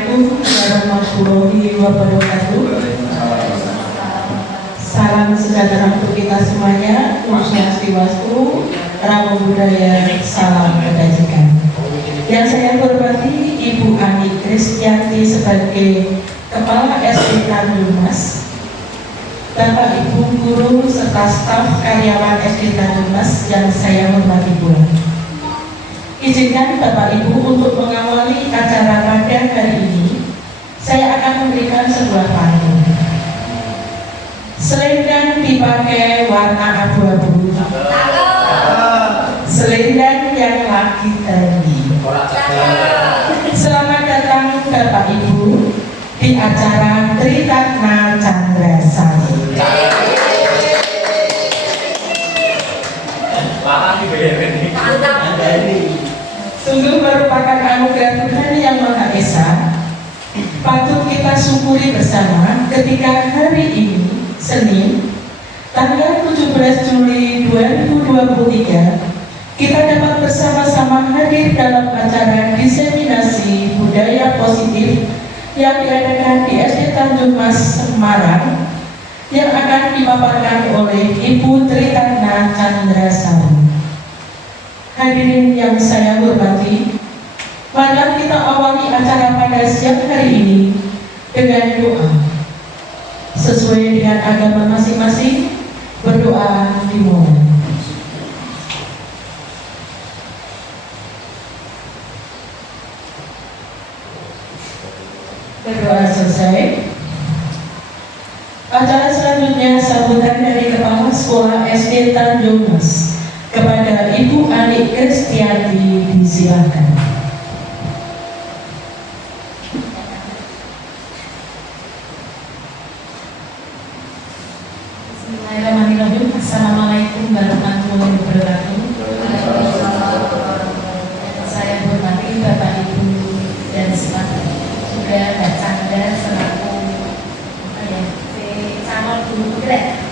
Assalamualaikum warahmatullahi wabarakatuh. Salam sejahtera untuk kita semuanya. Om Swastiastu, Namo Buddhaya, salam kebajikan. Yang saya hormati Ibu Ani Kristianti sebagai Kepala SD Tanjung Mas, Bapak Ibu guru serta staf karyawan SD Tanjung Mas yang saya hormati pula. Izinkan Bapak Ibu untuk mengawali acara pada hari ini. Saya akan memberikan sebuah pantun. Selendang dipakai warna abu-abu, selendang yang lagi tinggi. Selamat datang Bapak Ibu di acara Triratna Candrasari. Sungguh merupakan anugerah Tuhan yang Maha Esa. Patut kita syukuri bersama ketika hari ini, Senin, tanggal 17 Juli 2023, kita dapat bersama-sama hadir dalam acara diseminasi budaya positif yang diadakan di SD Tanjung Mas Semarang yang akan dipaparkan oleh Ibu Triratna Candrasari. Hadirin yang saya hormati, mari kita awali acara pada siang hari ini dengan doa. Sesuai dengan agama masing-masing, berdoa dimulai. Berdoa selesai. Acara selanjutnya sambutan dari Kepala Sekolah SD Tanjung Mas kepada Ibu Ani Kristianti, disilakan. Bismillahirrahmanirrahim. Assalamualaikum warahmatullahi wabarakatuh. Saya hormati Bapak Ibu dan staf juga Mbak Chandra selaku calon guru gerak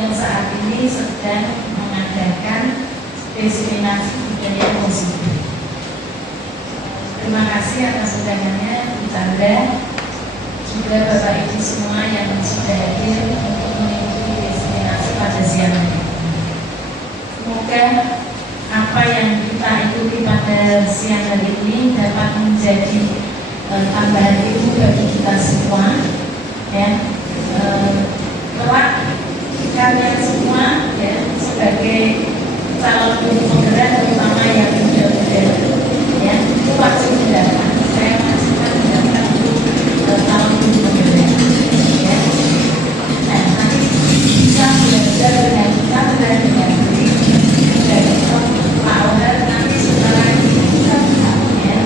yang saat ini sedang mengadakan diseminasi budaya positif. Terima kasih atas undangannya Bu Chandra, juga Bapak Ibu semua yang sudah hadir untuk mengikuti diseminasi pada siang hari. Semoga apa yang kita ikuti pada siang hari ini dapat menjadi tambahan ilmu bagi kita semua, ya. Kelak kalian semua, ya, sebagai calon guru penggerak terutama yang muda-muda, ya, itu wajib mendaftar. Saya masukkan mendaftar untuk calon guru penggerak, ya. Nah, nanti bisa belajar dengan kita dengan baik dan Pak Onar nanti setelah ini bisa, ya.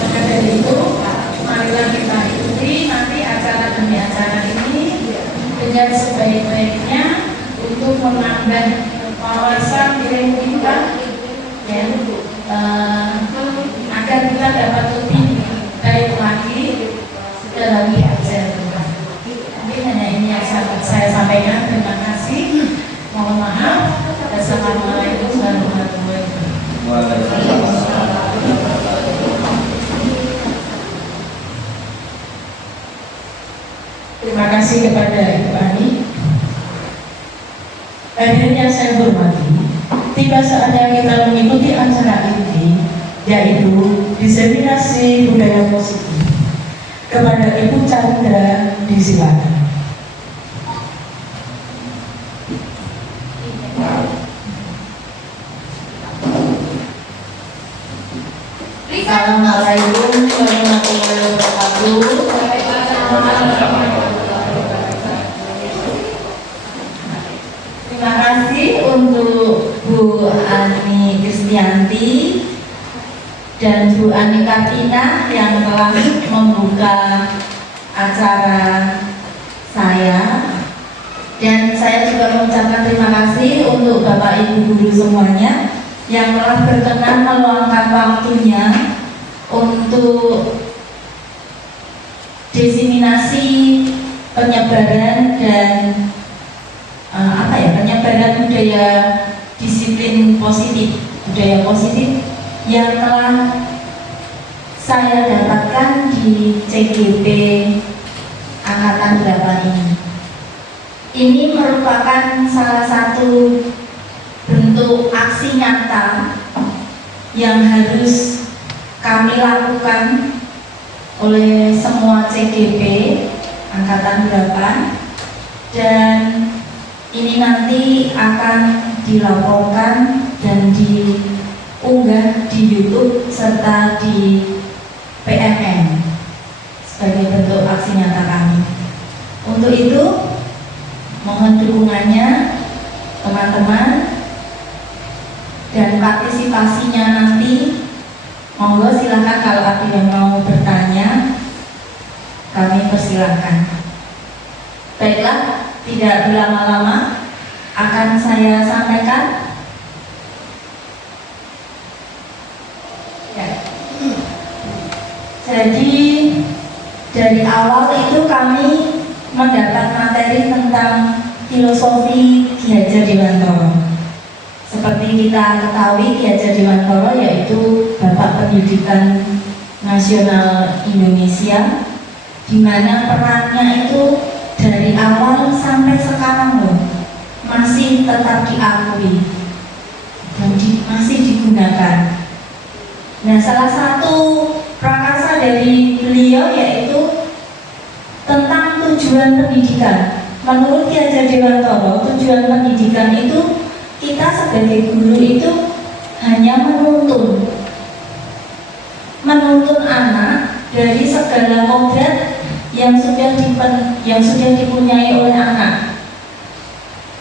Maka dari itu, marilah kita ikuti nanti acara demi acara ini dengan sebaik-baiknya untuk menambah wawasan ilmu kita, ya, agar kita dapat lebih baik lagi dalam belajar. Mungkin hanya ini yang saya sampaikan. Terima kasih. Mohon maaf. Assalamualaikum warahmatullahi wabarakatuh. Terima kasih kepada Ibu Ani. Hadirin yang saya hormati, tiba saatnya kita mengikuti acara ini, yaitu diseminasi budaya positif. Kepada Ibu Chandra, disilakan. Assalamualaikum warahmatullahi wabarakatuh. Terima kasih untuk Bu Ani Kristianti dan Bu Ani Kartina yang telah membuka acara saya, dan saya juga mengucapkan terima kasih untuk Bapak Ibu guru semuanya yang telah berkenan meluangkan waktunya untuk diseminasi penyebaran dan penyebaran budaya disiplin positif, budaya positif yang telah saya dapatkan di CGP Angkatan 8 ini. Ini merupakan salah satu bentuk aksi nyata yang harus kami lakukan oleh semua CGP Angkatan 8, dan ini nanti akan dilaporkan dan diunggah di YouTube serta di PMN sebagai bentuk aksi nyata kami. Untuk itu mohon dukungannya teman-teman, dan partisipasinya nanti monggo silahkan, kalau ada yang mau bertanya kami persilahkan. Baiklah, tidak berlama-lama akan saya sampaikan. Ya. Jadi dari awal itu kami mendapat materi tentang filosofi Ki Hajar Dewantoro. Seperti kita ketahui, Ki Hajar Dewantoro yaitu Bapak Pendidikan Nasional Indonesia, di mana perannya itu dari awal sampai sekarang loh masih tetap diakui dan masih digunakan. Nah, salah satu prakarsa dari beliau yaitu tentang tujuan pendidikan. Menurut Ki Hajar Dewantoro, tujuan pendidikan itu kita sebagai guru itu hanya menuntun anak dari segala kodrat yang sudah dipunyai oleh anak,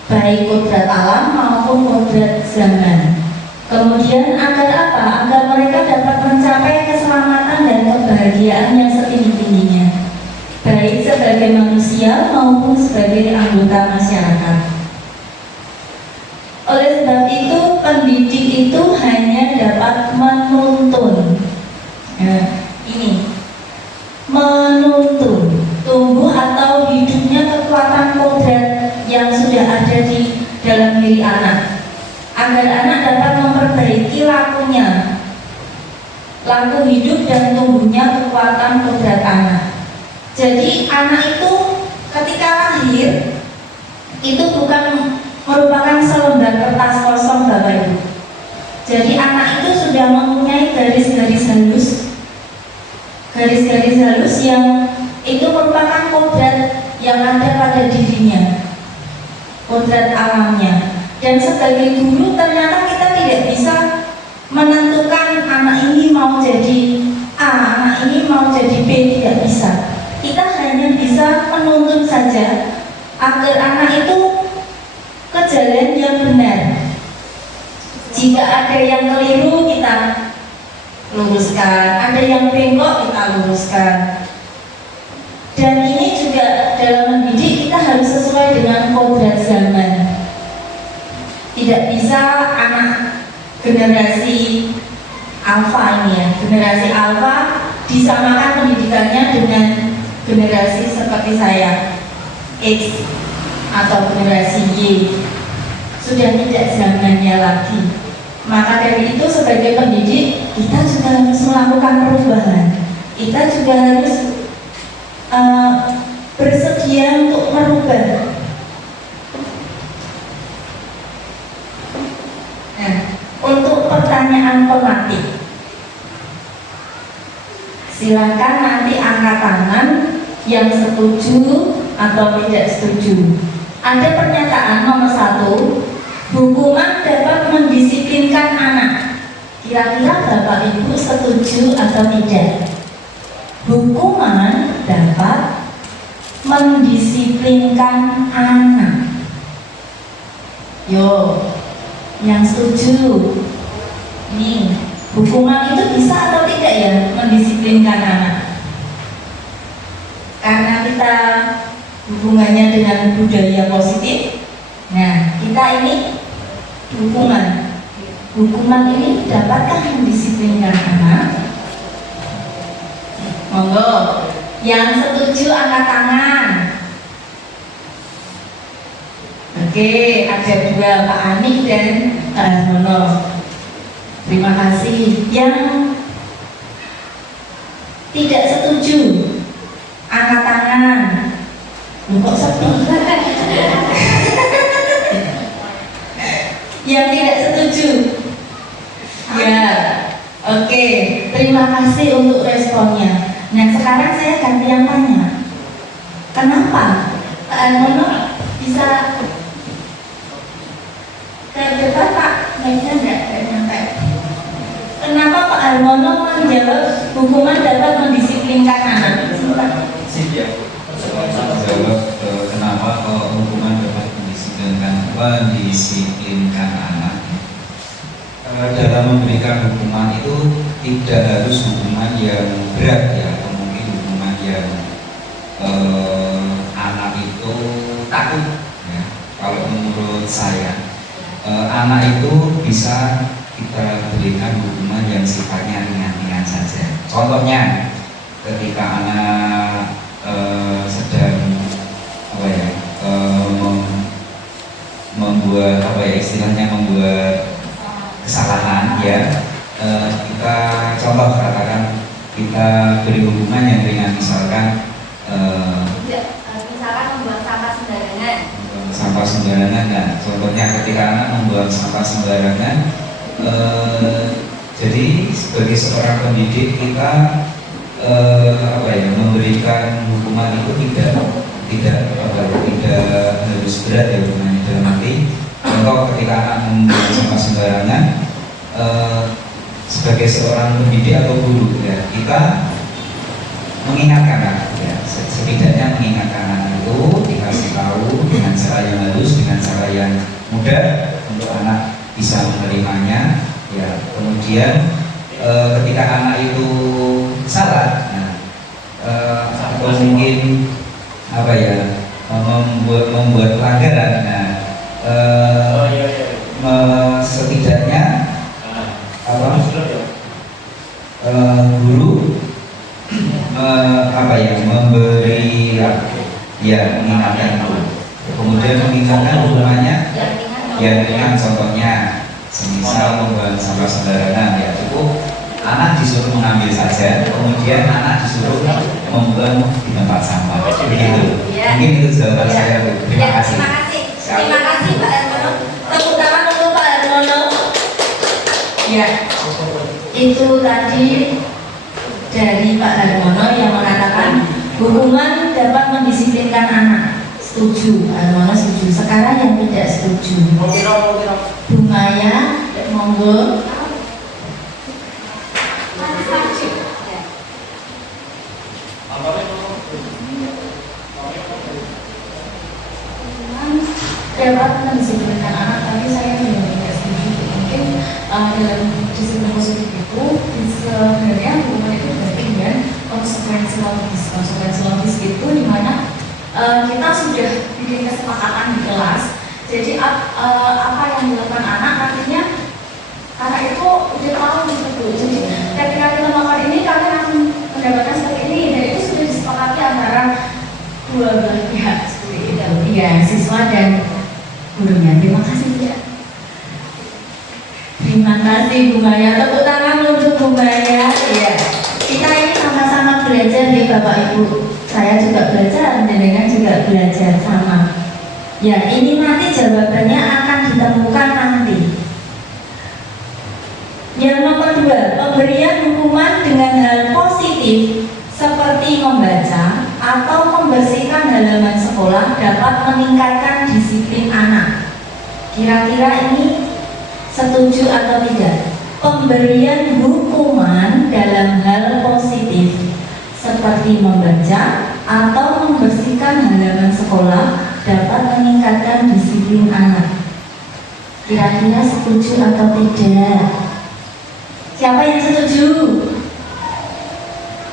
baik kodrat alam maupun kodrat zaman. Kemudian agar apa? Agar mereka dapat mencapai keselamatan dan kebahagiaan yang setinggi-tingginya, baik sebagai manusia maupun sebagai anggota masyarakat. Oleh sebab itu, pendidik itu hanya dapat menuntun. Nah, ini menuntun tumbuh atau hidupnya kekuatan kodrat yang sudah ada di dalam diri anak, agar anak dapat memperbaiki laku hidup dan tumbuhnya kekuatan kodrat anak. Jadi anak itu ketika lahir itu bukan merupakan selembar kertas kosong, Bapak Ibu. Jadi anak itu sudah mempunyai garis-garis halus yang itu merupakan kodrat yang ada pada dirinya, kodrat alamnya. Dan sebagai guru ternyata kita tidak bisa menentukan anak ini mau jadi A, anak ini mau jadi B, tidak bisa. Kita hanya bisa menuntun saja agar anak itu ke jalan yang benar. Jika ada yang keliru kita luruskan, ada yang bengkok kita luruskan. Dan ini juga dalam mendidik kita harus sesuai dengan kodrat zaman. Tidak bisa anak generasi alfa ini ya, generasi alfa disamakan pendidikannya dengan generasi seperti saya, X atau generasi Y. Sudah tidak zamannya lagi. Maka dari itu sebagai pendidik kita juga harus melakukan perubahan. Kita juga harus bersedia untuk merubah. Nah, untuk pertanyaan pematih, silakan nanti angkat tangan yang setuju atau tidak setuju. Ada pernyataan nomor 1, hukuman dapat mendisiplinkan anak. Kira-kira Bapak Ibu setuju atau tidak? Hukuman dapat mendisiplinkan anak. Yo, yang setuju. Nih, hukuman itu bisa atau tidak ya mendisiplinkan anak? Karena kita hubungannya dengan budaya positif. Nah, kita ini hukuman ini dapatkah mendisiplinkan anak? Monggo, yang setuju angkat tangan. Oke, ada 2, Pak Ani dan Pak Harmono. Terima kasih. Yang Tidak setuju? Angkat tangan. Kok sepi? Yang tidak setuju? Ya, oke. Terima kasih untuk responnya. Nah, sekarang saya ganti yang tanya. Kenapa Pak Armono bisa ke depan Pak? Mainnya nggak nyampe. Kenapa Pak Armono menjawab hukuman dapat mendisiplinkan anak? Jawab kenapa hukuman dapat mendisiplinkan anak. Dalam memberikan hukuman itu tidak harus hukuman yang berat ya, atau mungkin hukuman yang anak itu takut ya. Kalau menurut saya anak itu bisa kita berikan hukuman yang sifatnya ringan-ringan saja. Contohnya ketika anak sedang membuat istilahnya membuat kesalahan ya, kita contoh katakan kita beri hukuman yang ringan, misalkan misalkan membuang sampah sembarangan. Sampah sembarangan. Nah, contohnya ketika anak membuang sampah sembarangan, jadi sebagai seorang pendidik kita memberikan hukuman itu tidak harus berat ya hukumannya. Dalam arti contoh ketika anak membuang sampah sembarangan, sebagai seorang pendidik atau guru ya, kita mengingatkan anak ya, setidaknya mengingatkan anak itu, dikasih tahu dengan cara yang halus, dengan cara yang mudah untuk anak bisa menerimanya ya. Kemudian ketika anak itu salah, nah, atau mungkin membuat pelanggaran, nah, setidaknya guru memberi ya, mengingatkan itu, kemudian mengingatkan hukumannya yang ringan. Contohnya semisal membuang sampah sembarangan ya, cukup anak disuruh mengambil saja, kemudian anak disuruh membuang di tempat sampah begitu. Mungkin itu jawaban saya, Bu. Terima kasih. Terima kasih Pak Armono. Tepuk tangan untuk Pak Armono. Ya, itu tadi dari Pak Armono yang mengatakan hukuman dapat mendisiplinkan anak. Setuju, Armono setuju. Sekarang yang tidak setuju, Bu Maya, monggo. Dapat mendisiplinkan anak, tapi saya juga tidak setuju. Mungkin dalam disiplin positif itu sebenarnya hukuman itu berarti dengan konsekuensi logis itu dimana kita sudah bikin kesepakatan di kelas. Jadi apa yang dilakukan anak nantinya anak itu udah tahu gitu. Jadi ketika kita melakukan ini kalian akan mendapatkan seperti ini, dan itu sudah disepakati antara dua belah pihak seperti itu. Iya, siswa dan gurunya. Terima kasih ya. Terima kasih Bu Maya. Tepuk tangan untuk Bu Maya. Ya, kita ini sama-sama belajar ya Bapak Ibu. Saya juga belajar, dengan juga belajar sama. Ya, ini nanti jawabannya akan ditemukan nanti. Yang nomor 2, pemberian hukuman dengan hal positif seperti membaca atau membersihkan halaman sekolah dapat meningkatkan disiplin anak. Kira-kira ini setuju atau tidak? Pemberian hukuman dalam hal positif seperti membaca atau membersihkan halaman sekolah dapat meningkatkan disiplin anak. Kira-kira setuju atau tidak? Siapa yang setuju?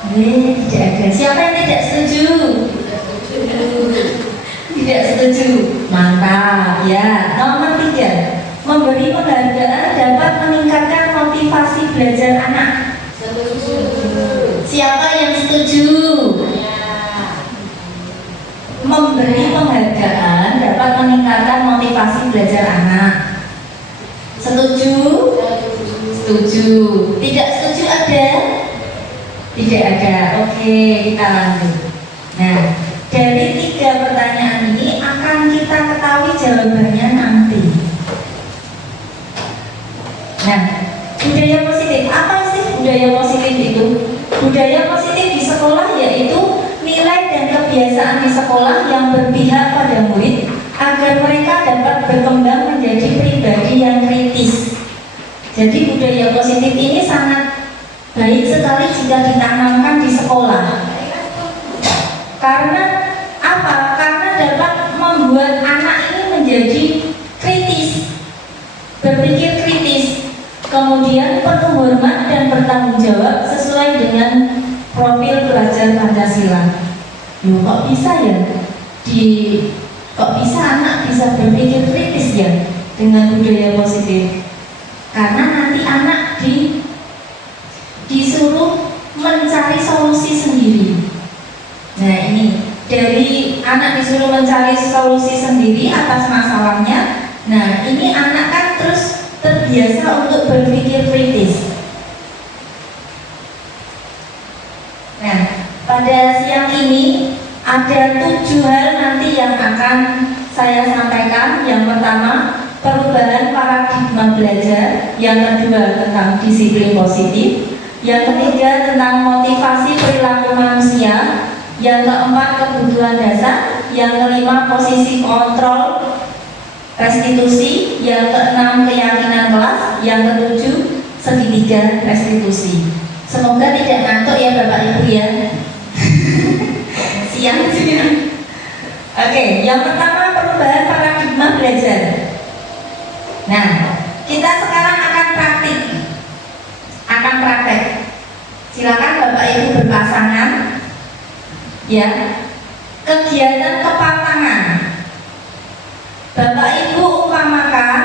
Tidak ada. Siapa yang tidak setuju? Tidak setuju. Mantap ya. Nomor 3, memberi penghargaan dapat meningkatkan motivasi belajar anak. Setuju. Siapa yang setuju? Memberi penghargaan dapat meningkatkan motivasi belajar anak. Setuju? Setuju. Tidak setuju ada? Tidak ada. Oke, kita lanjut. Nah, dari 3 pertanyaan ini akan kita ketahui jawabannya nanti. Nah, budaya positif. Apa sih budaya positif itu? Budaya positif di sekolah yaitu nilai dan kebiasaan di sekolah yang berpihak pada murid agar mereka dapat berkembang menjadi pribadi yang kritis. Jadi budaya positif ini sangat baik sekali jika ditanamkan di sekolah. Karena apa? Karena dapat membuat anak ini menjadi kritis, berpikir kritis, kemudian penuh hormat dan bertanggung jawab sesuai dengan profil pelajar Pancasila. Loh, kok bisa ya? Kok bisa anak bisa berpikir kritis ya dengan budaya positif? Karena nanti anak disuruh mencari solusi sendiri. Nah, ini dari anak disuruh mencari solusi sendiri atas masalahnya. Nah, ini anak kan terus terbiasa untuk berpikir kritis. Nah, pada siang ini ada 7 hal nanti yang akan saya sampaikan. Yang pertama, perubahan paradigma belajar. Yang kedua, tentang disiplin positif. Yang ketiga, tentang motivasi perilaku manusia. Yang keempat, kebutuhan dasar. Yang kelima, posisi kontrol restitusi. Yang keenam, keyakinan kelas. Yang ketujuh, segitiga restitusi. Semoga tidak ngantuk ya Bapak Ibu ya. Siang. Oke, yang pertama, perubahan paradigma belajar. Nah, kita sekarang akan praktik. Silakan Bapak Ibu berpasangan. Ya, kegiatan kepatangan. Bapak Ibu umpamakan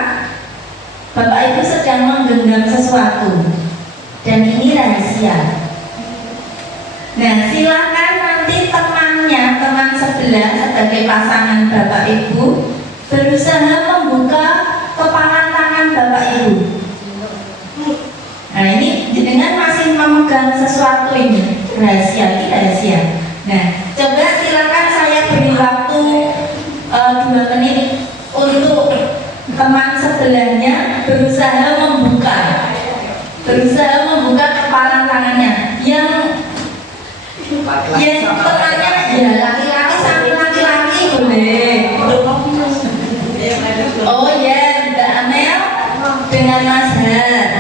Bapak Ibu sedang menggenggam sesuatu dan ini rahasia. Nah, silakan nanti teman sebelah sebagai pasangan Bapak Ibu berusaha membuka kepalan tangan Bapak Ibu. Nah, ini dengan masih memegang sesuatu ini rahasia. Nah, coba silakan saya beri waktu 2 menit untuk teman sebelahnya berusaha membuka kepalan tangannya. Yang temannya ya laki-laki sampai laki-laki boleh. Oh ya, Mbak Amel dengan Mas Har.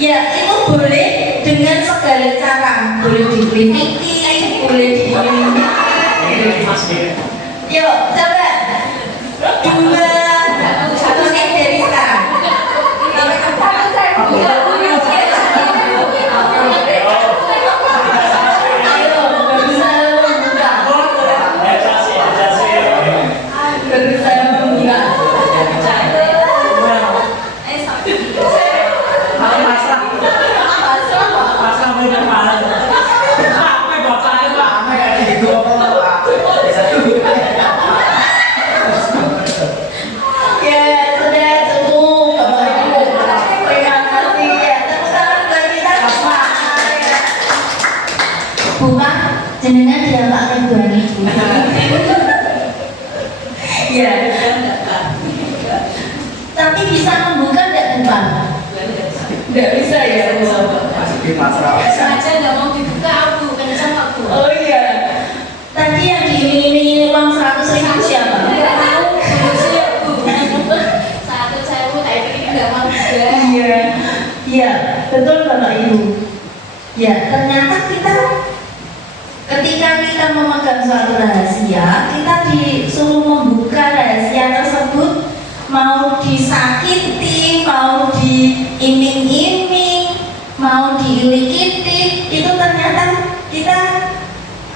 Ya, itu boleh dengan segala cara. Boleh dikritiki, boleh diiringi. Yuk, coba 2 menit dari sekarang. Ayo, berusaha membuka. Jenengan diapakan Bu Ani? Ya. Tapi bisa membuka tidak bukan? Tidak bisa ya Bu. Sengaja nggak mau dibuka aku, karena sama aku. Oh iya. Tadi yang diiming-imingin uang 100.000 siapa? Nggak tahu, solusinya Bu. 100.000 kayak ini nggak mau juga. Iya. Iya, betul Bapak Ibu. Ya, ternyata kita ketika kita memegang suatu rahasia, kita disuruh membuka rahasia tersebut, mau disakiti, mau di diiming-iming, mau diilik-ilik, itu ternyata kita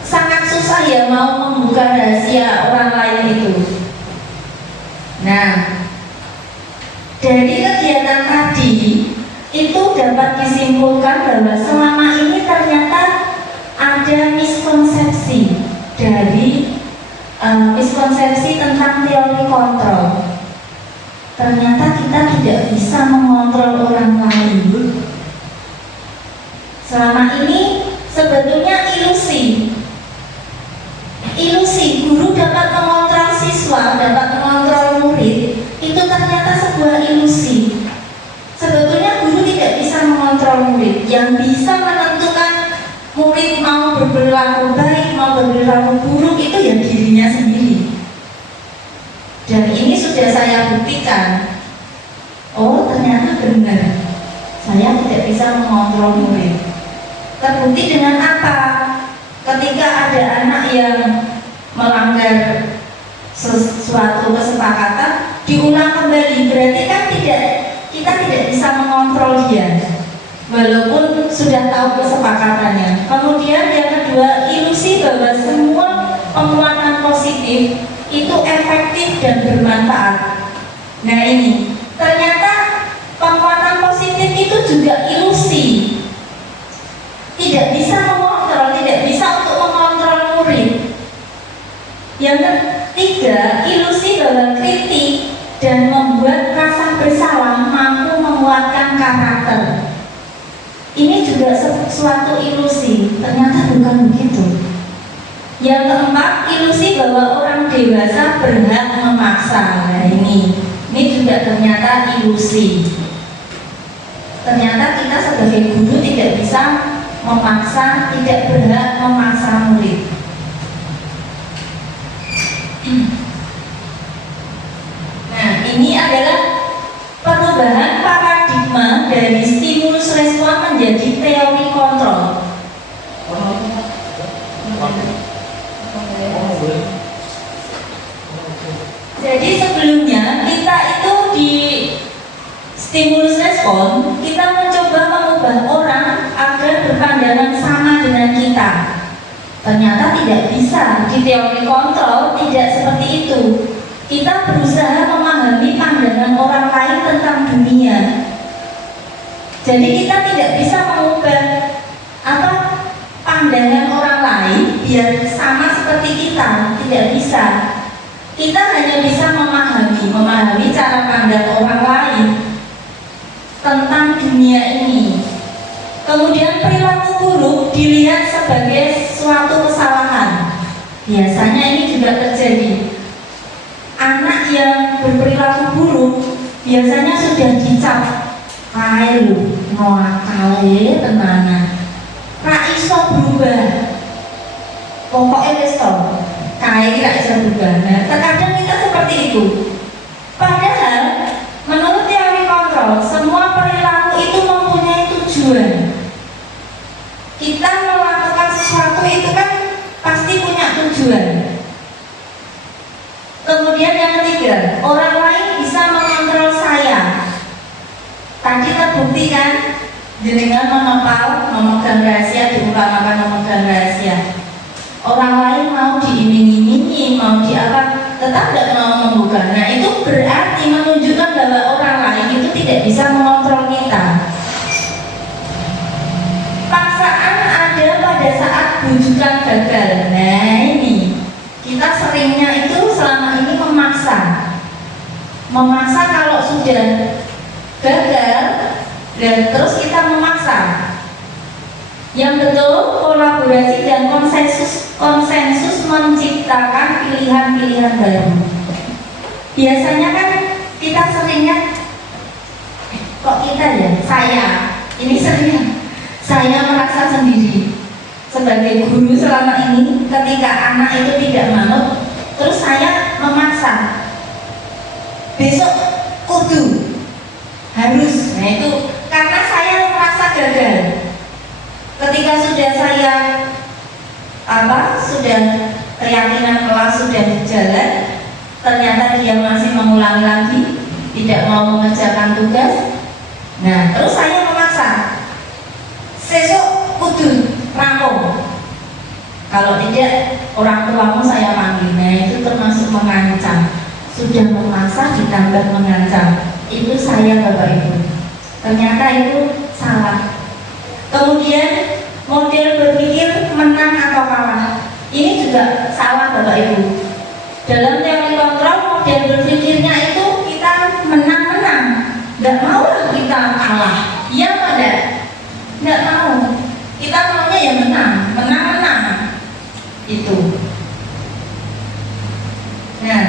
sangat susah ya mau membuka rahasia orang lain itu. Nah, dari kegiatan tadi itu dapat disimpulkan bahwa selama ini ternyata ada miskonsepsi dari miskonsepsi tentang teori kontrol. Ternyata kita tidak bisa mengontrol orang lain. Selama ini sebetulnya ilusi. Ilusi guru dapat mengontrol siswa, dapat mengontrol murid, itu ternyata sebuah ilusi. Sebetulnya guru tidak bisa mengontrol murid. Yang bisa menentukan murid mau berperilaku baik, mau berperilaku buruk itu ya dirinya sendiri. Dan ini sudah saya buktikan. Oh, ternyata benar. Saya tidak bisa mengontrol murid. Terbukti dengan apa? Ketika ada anak yang melanggar sesuatu kesepakatan, diulang kembali, berarti kan kita tidak bisa mengontrol dia, walaupun sudah tahu kesepakatannya. Kemudian yang kedua, ilusi bahwa semua penguatan positif itu efektif dan bermanfaat. Nah ini, ternyata penguatan positif itu juga ilusi. Tidak bisa mengontrol, tidak bisa untuk mengontrol murid. Yang ketiga, ilusi bahwa kritik dan membuat rasa bersalah mampu menguatkan karakter. Ini juga suatu ilusi, ternyata bukan begitu. Yang keempat, ilusi bahwa orang dewasa berhak memaksa. Nah ini juga ternyata ilusi. Ternyata kita sebagai guru tidak bisa memaksa, tidak berhak memaksa murid. Nah, ini adalah perubahan paradigma dari stimulus respon menjadi teori kontrol. Jadi sebelumnya kita itu di stimulus respon, kita mencoba mengubah orang agar berpandangan sama dengan kita. Ternyata tidak bisa. Di teori kontrol tidak seperti itu. Kita berusaha memahami pandangan orang lain tentang dunia. Jadi kita tidak bisa mengubah pandangan orang lain biar sama seperti kita. Tidak bisa. Kita hanya bisa memahami cara pandang orang lain tentang dunia ini. Kemudian perilaku buruk dilihat sebagai suatu kesalahan. Biasanya ini juga terjadi. Anak yang berperilaku buruk biasanya sudah dicap, "Kae lho, ngakale tenanan. Ra iso berubah. Pokoknya wis to, kae ra iso berubah." Nah, terkadang kita seperti itu. Padahal menurut teori kontrol, semua perilaku itu mempunyai tujuan. Kita melakukan sesuatu itu kan pasti punya tujuan. Kemudian yang ketiga, orang lain bisa mengontrol saya. Tadi terbukti kan, jenengan memegang rahasia, diutamakan memegang rahasia. Orang lain mau diiming-imingi, mau tetap tidak mau membuka. Nah itu berarti menunjukkan bahwa orang lain itu tidak bisa mengontrol kita. Paksaan ada pada saat bujukan gagal. Nah ini kita seringnya itu selama ini memaksa kalau sudah gagal dan terus kita memaksa. Yang betul, kolaborasi dan konsensus menciptakan pilihan-pilihan baru. Biasanya kan kita seringnya, kok kita ya, saya merasa sendiri sebagai guru selama ini ketika anak itu tidak manut, terus saya memaksa. Besok kudu harus. Nah itu karena saya merasa gagal. Ketika sudah saya sudah keyakinan kelas sudah jalan, ternyata dia masih mengulangi lagi, tidak mau mengerjakan tugas. Nah, terus saya memaksa, sesuk kudu rampung. Kalau tidak, orang tuamu saya panggil. Nah, itu termasuk mengancam. Sudah memaksa ditambah mengancam. Itu saya Bapak Ibu. Ternyata itu salah. Kemudian model berpikir menang atau kalah. Ini juga salah Bapak Ibu. Dalam teori kontrol, model berpikirnya itu kita menang-menang. Nggak mau lah kita kalah. Iya apa enggak? Nggak mau. Kita maunya ya menang, menang-menang. Itu. Nah,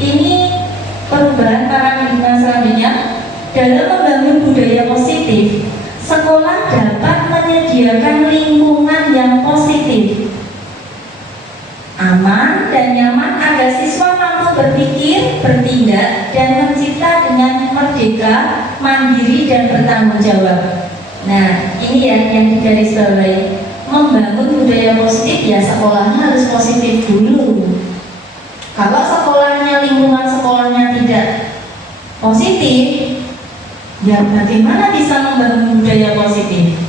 ini perubahan paradigma selanjutnya. Dalam membangun budaya positif, sekolah dapat menyediakan lingkungan yang positif, aman dan nyaman agar siswa mampu berpikir, bertindak, dan mencipta dengan merdeka, mandiri, dan bertanggung jawab. Nah, ini ya yang digarisbawahi. Membangun budaya positif ya sekolahnya harus positif dulu. Kalau sekolahnya, lingkungan sekolahnya tidak positif, ya bagaimana bisa membangun budaya positif?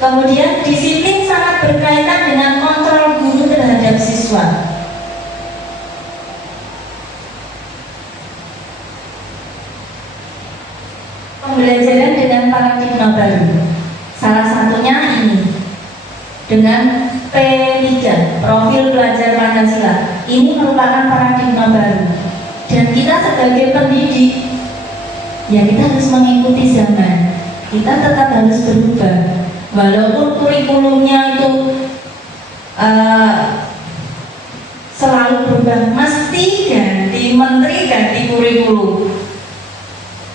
Kemudian disiplin sangat berkaitan dengan kontrol guru terhadap siswa. Pembelajaran dengan paradigma baru. Salah satunya ini dengan P3, profil pelajar Pancasila. Ini merupakan paradigma baru. Dan kita sebagai pendidik, ya kita harus mengikuti zaman. Kita tetap harus berubah. Walaupun kurikulumnya itu selalu berubah, mesti ganti menteri, ganti kurikulum.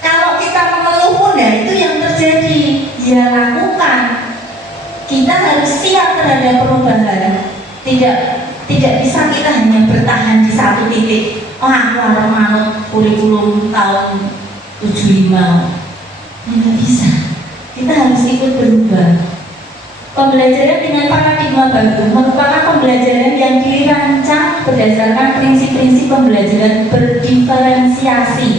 Kalau kita mengeluh pun ya itu yang terjadi, ya lakukan. Kita harus siap terhadap perubahan. Tidak bisa kita hanya bertahan di satu titik. Oh, aku harus manut kurikulum tahun 75. Ya, nggak bisa. Kita harus ikut berubah. Pembelajaran dengan paradigma baru merupakan pembelajaran yang dirancang berdasarkan prinsip-prinsip pembelajaran berdiferensiasi.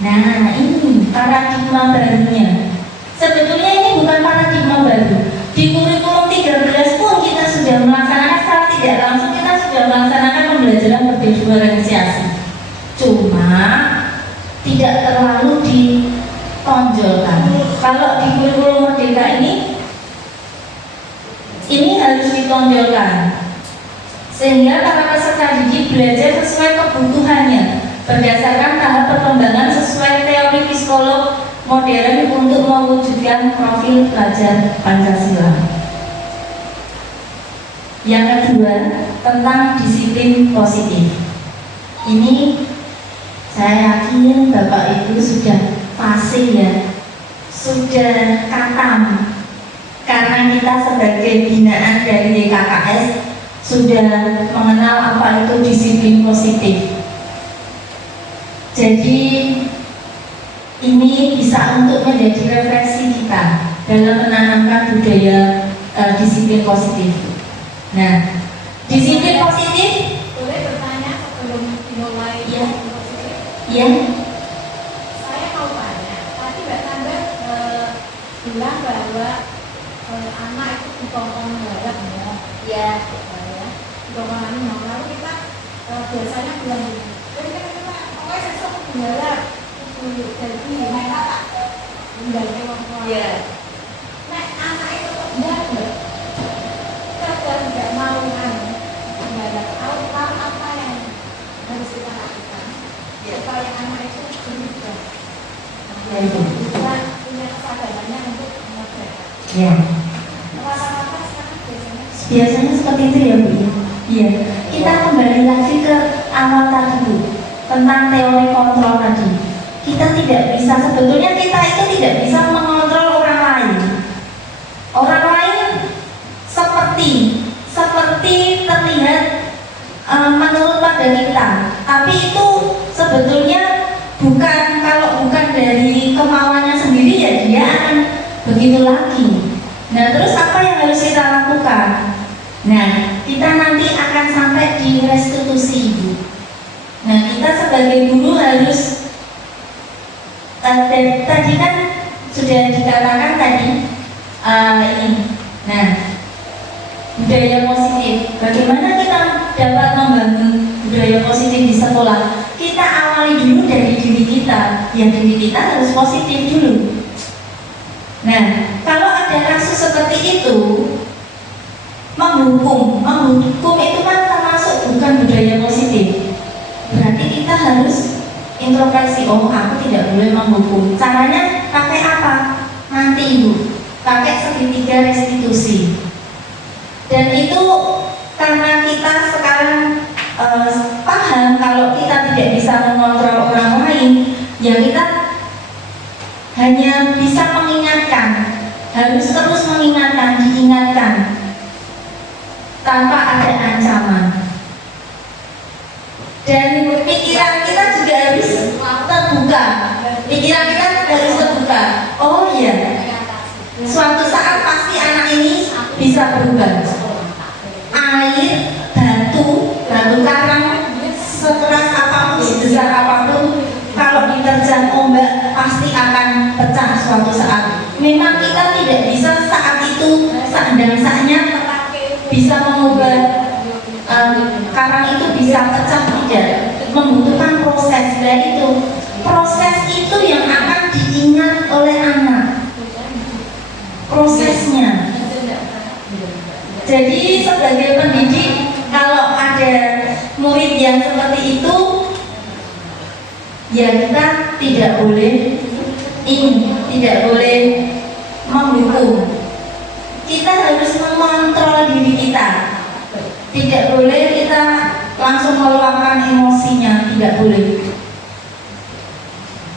Nah, ini paradigma barunya. Sebetulnya ini bukan paradigma baru. Di kurikulum 13 pun kita sudah melaksanakan, secara tidak langsung kita sudah melaksanakan pembelajaran berdiferensiasi. Cuma tidak terlalu ditonjolkan. Kalau di kurikulum merdeka ini harus ditonjolkan, sehingga para peserta didik belajar sesuai kebutuhannya berdasarkan tahap perkembangan sesuai teori psikolog modern untuk mewujudkan profil pelajar Pancasila. Yang kedua, tentang disiplin positif. Ini saya yakin Bapak Ibu sudah fasih ya, sudah katam, karena kita sebagai binaan dari YKKS sudah mengenal apa itu disiplin positif. Jadi ini bisa untuk menjadi referensi kita dalam menanamkan budaya disiplin positif. Nah, disiplin positif. Boleh bertanya sebelum dimulai? Iya. Iya. Saya mau tanya. Tadi Mbak Sandra bilang bahwa anak itu dipotong balap ya. Iya. Dipotong animal. Lalu kita biasanya bilang gini. Jadi kita pokoknya sesuk balap. Jadi naik kakak. Enggak orang tua. Iya. Nek anak itu enggak. Kadang enggak mau balap. Tahu apa yang harus kita lakukan supaya anak itu berubah. Bisa punya kesadarannya untuk mengerjakan. Ya. Rata-rata sekarang Biasanya seperti itu ya Bu. Iya. Kita kembali lagi ke awal tadi Bu, tentang teori kontrol tadi. Kita tidak bisa, sebetulnya kita itu tidak bisa mengontrol orang lain. Orang lain seperti terlihat menurut pada kita, tapi itu sebetulnya kalau bukan dari kemauannya sendiri ya dia akan begitu lagi. Nah, terus apa yang harus kita lakukan? Nah, kita nanti akan sampai di restitusi Ibu. Nah, kita sebagai guru harus tadi kan sudah dikatakan tadi ini. Nah, budaya positif. Bagaimana kita dapat membangun budaya positif di sekolah? Kita awali dulu dari diri kita. Ya, diri kita harus positif dulu. Nah, kalau ada kasus seperti itu, menghukum itu kan termasuk bukan budaya positif. Berarti kita harus introspeksi. Oh, aku tidak boleh menghukum. Caranya pakai apa? Nanti Ibu, pakai segitiga restitusi. Dan itu karena kita sekarang paham kalau kita tidak bisa mengontrol orang lain, ya kita hanya bisa mengingatkan, harus terus mengingatkan, diingatkan tanpa ada ancaman. Dan pikiran kita juga harus terbuka. Pikiran kita harus terbuka. Oh iya, suatu saat pasti anak ini bisa berubah. Air, batu karang, sekeras apapun, sebesar apapun, kalau diterjang ombak pasti akan pecah suatu saat. Memang kita tidak bisa saat itu seandang-sahnya bisa mengubah karang itu bisa pecah, tidak, membutuhkan proses. Dan itu proses itu yang akan diingat oleh anak, prosesnya. Jadi sebagai pendidik, kalau ada murid yang seperti itu, ya kita tidak boleh tidak boleh menghukum. Kita harus mengontrol diri kita. Tidak boleh kita langsung meluapkan emosinya, tidak boleh.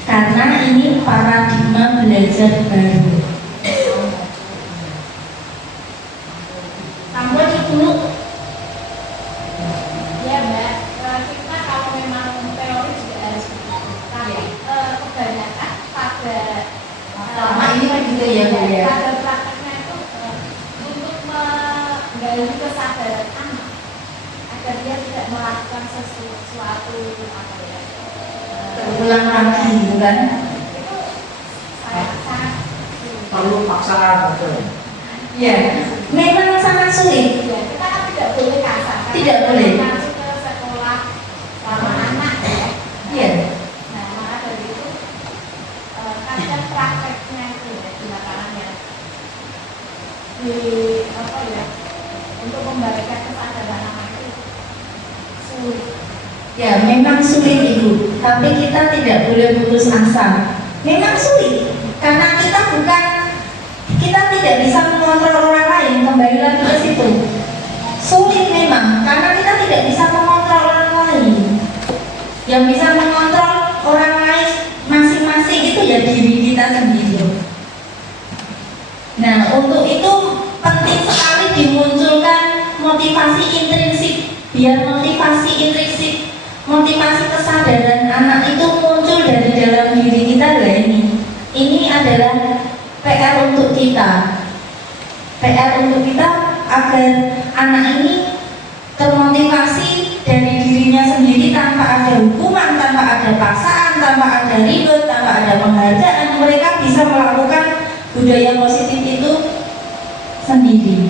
Karena ini paradigma belajar baru. Sampun Ibu. Ya Mbak, kita kalau memang teori juga harus begitu. Tapi kebanyakan pada Selama ini kan gitu ya Bu ya. pada prakteknya itu untuk menggali kesadaran anak agar dia tidak melakukan sesuatu apa ya, Terulang lagi gitu kan. itu sangat Perlu paksaan betul. Ya, memang sangat sulit. ya, kita kan tidak boleh kasar. Karena Tidak kita boleh. masuk ke sekolah sama anak ya. Iya. Nah, maka dari itu kadang prakteknya itu ya di lapangan ya, di apa ya, untuk memberikan kesadaran anak itu sulit. Ya, memang sulit Ibu. Tapi kita tidak boleh putus asa. Memang sulit karena kita tidak bisa mengontrol orang lain. Kembali lagi ke situ. Sulit memang karena kita tidak bisa mengontrol orang lain. Yang bisa mengontrol orang lain masing-masing itu ya diri kita sendiri. Nah, untuk itu penting sekali dimunculkan motivasi intrinsik, biar motivasi intrinsik, motivasi kesadaran anak itu muncul dari dalam diri kita lah ini. Ini adalah PR untuk kita. PR untuk kita agar anak ini termotivasi dari dirinya sendiri tanpa ada hukuman, tanpa ada paksaan, tanpa ada ribet, tanpa ada penghargaan. Mereka bisa melakukan budaya positif itu sendiri.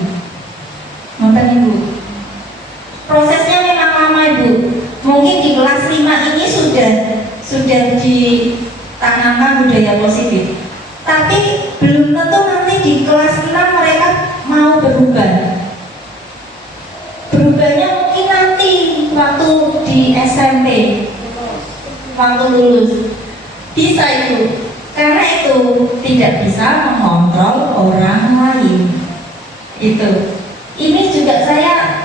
Nonton Ibu. Prosesnya memang lama Ibu. Mungkin di kelas 5 ini sudah ditanamkan budaya positif. Tapi belum tentu nanti di kelas 6 mereka mau berubah. Berubahnya mungkin nanti waktu di SMP, waktu lulus. Bisa itu. Karena itu tidak bisa mengontrol orang lain. Itu. Ini juga saya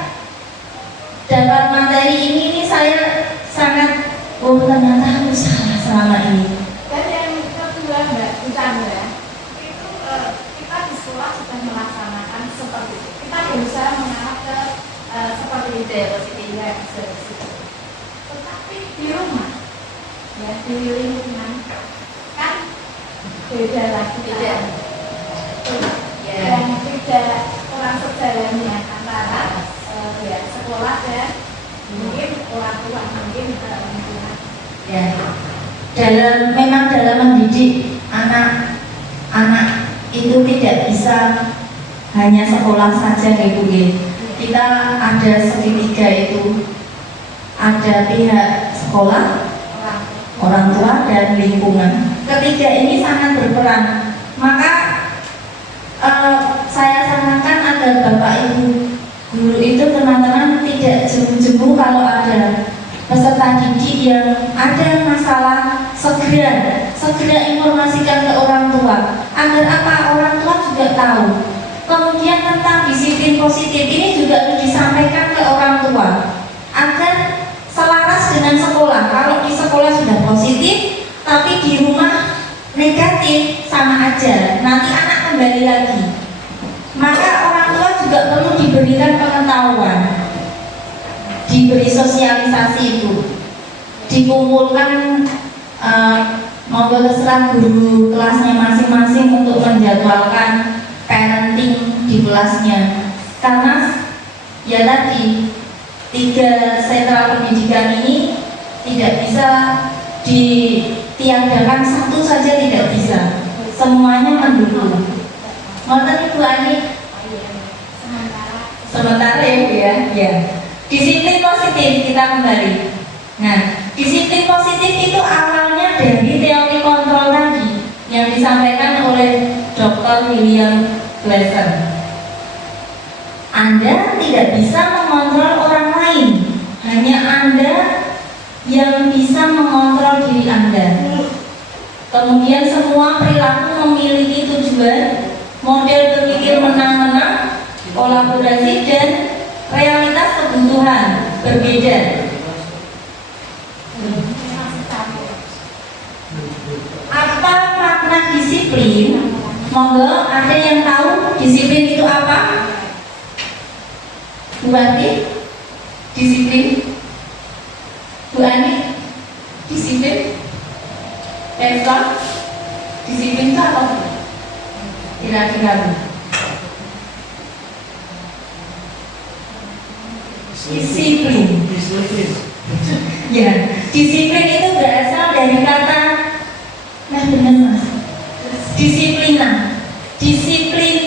dapat materi ini saya sangat ternyata aku salah selama ini. Dan yang kedua Mbak, ya, itu kita di sekolah sudah melaksanakan seperti itu. Kita berusaha mengarah ke seperti itu ya, tetapi di rumah, ya di lingkungan kan beda lagi. Beda. Dan tidak kurang sejalannya antara ya sekolah dan mungkin orang tua, mungkin lingkungan. Ya. Memang dalam mendidik anak itu tidak bisa hanya sekolah saja gitu ya. Kita ada segitiga itu, ada pihak sekolah, orang tua dan lingkungan. Ketiga ini sangat berperan. Maka saya sarankan agar Bapak Ibu guru itu teman-teman tidak jemu-jemu kalau ada peserta didik yang ada masalah, segera informasikan ke orang tua agar apa, orang tua juga tahu. Kemudian tentang disiplin positif ini juga harus disampaikan ke orang tua agar selaras dengan sekolah. Kalau di sekolah sudah positif tapi di rumah negatif, sama aja, nanti anak kembali lagi. Maka orang tua juga perlu diberikan pengetahuan, diberi sosialisasi itu, dikumpulkan monggo terserah guru kelasnya masing-masing untuk menjadwalkan parenting di kelasnya. Karena ya tadi 3 sentra pendidikan ini tidak bisa ditiadakan satu saja, tidak bisa, semuanya mendukung. Ngoten Ibu Ani. Sementara ya Bu ya. Ya. Disiplin positif kita kembali. Nah, disiplin positif itu awalnya dari teori kontrol tadi yang disampaikan oleh Dr. William Glasser. Anda tidak bisa mengontrol orang lain, hanya Anda yang bisa mengontrol diri Anda. Kemudian semua perilaku memiliki tujuan, model berpikir menang-menang, kolaborasi dan realitas kebutuhan berbeda. Apa makna disiplin? Monggo, ada yang tahu disiplin itu apa? Bu Ati, disiplin. Bu Ani, disiplin. Eva, disiplin itu apa? Kira-kira disiplin. Ya, disiplin itu berasal dari kata, nah benar Mas, disiplina, disiplina,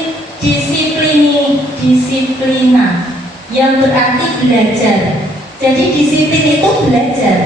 yang berarti belajar. Jadi disiplin itu belajar,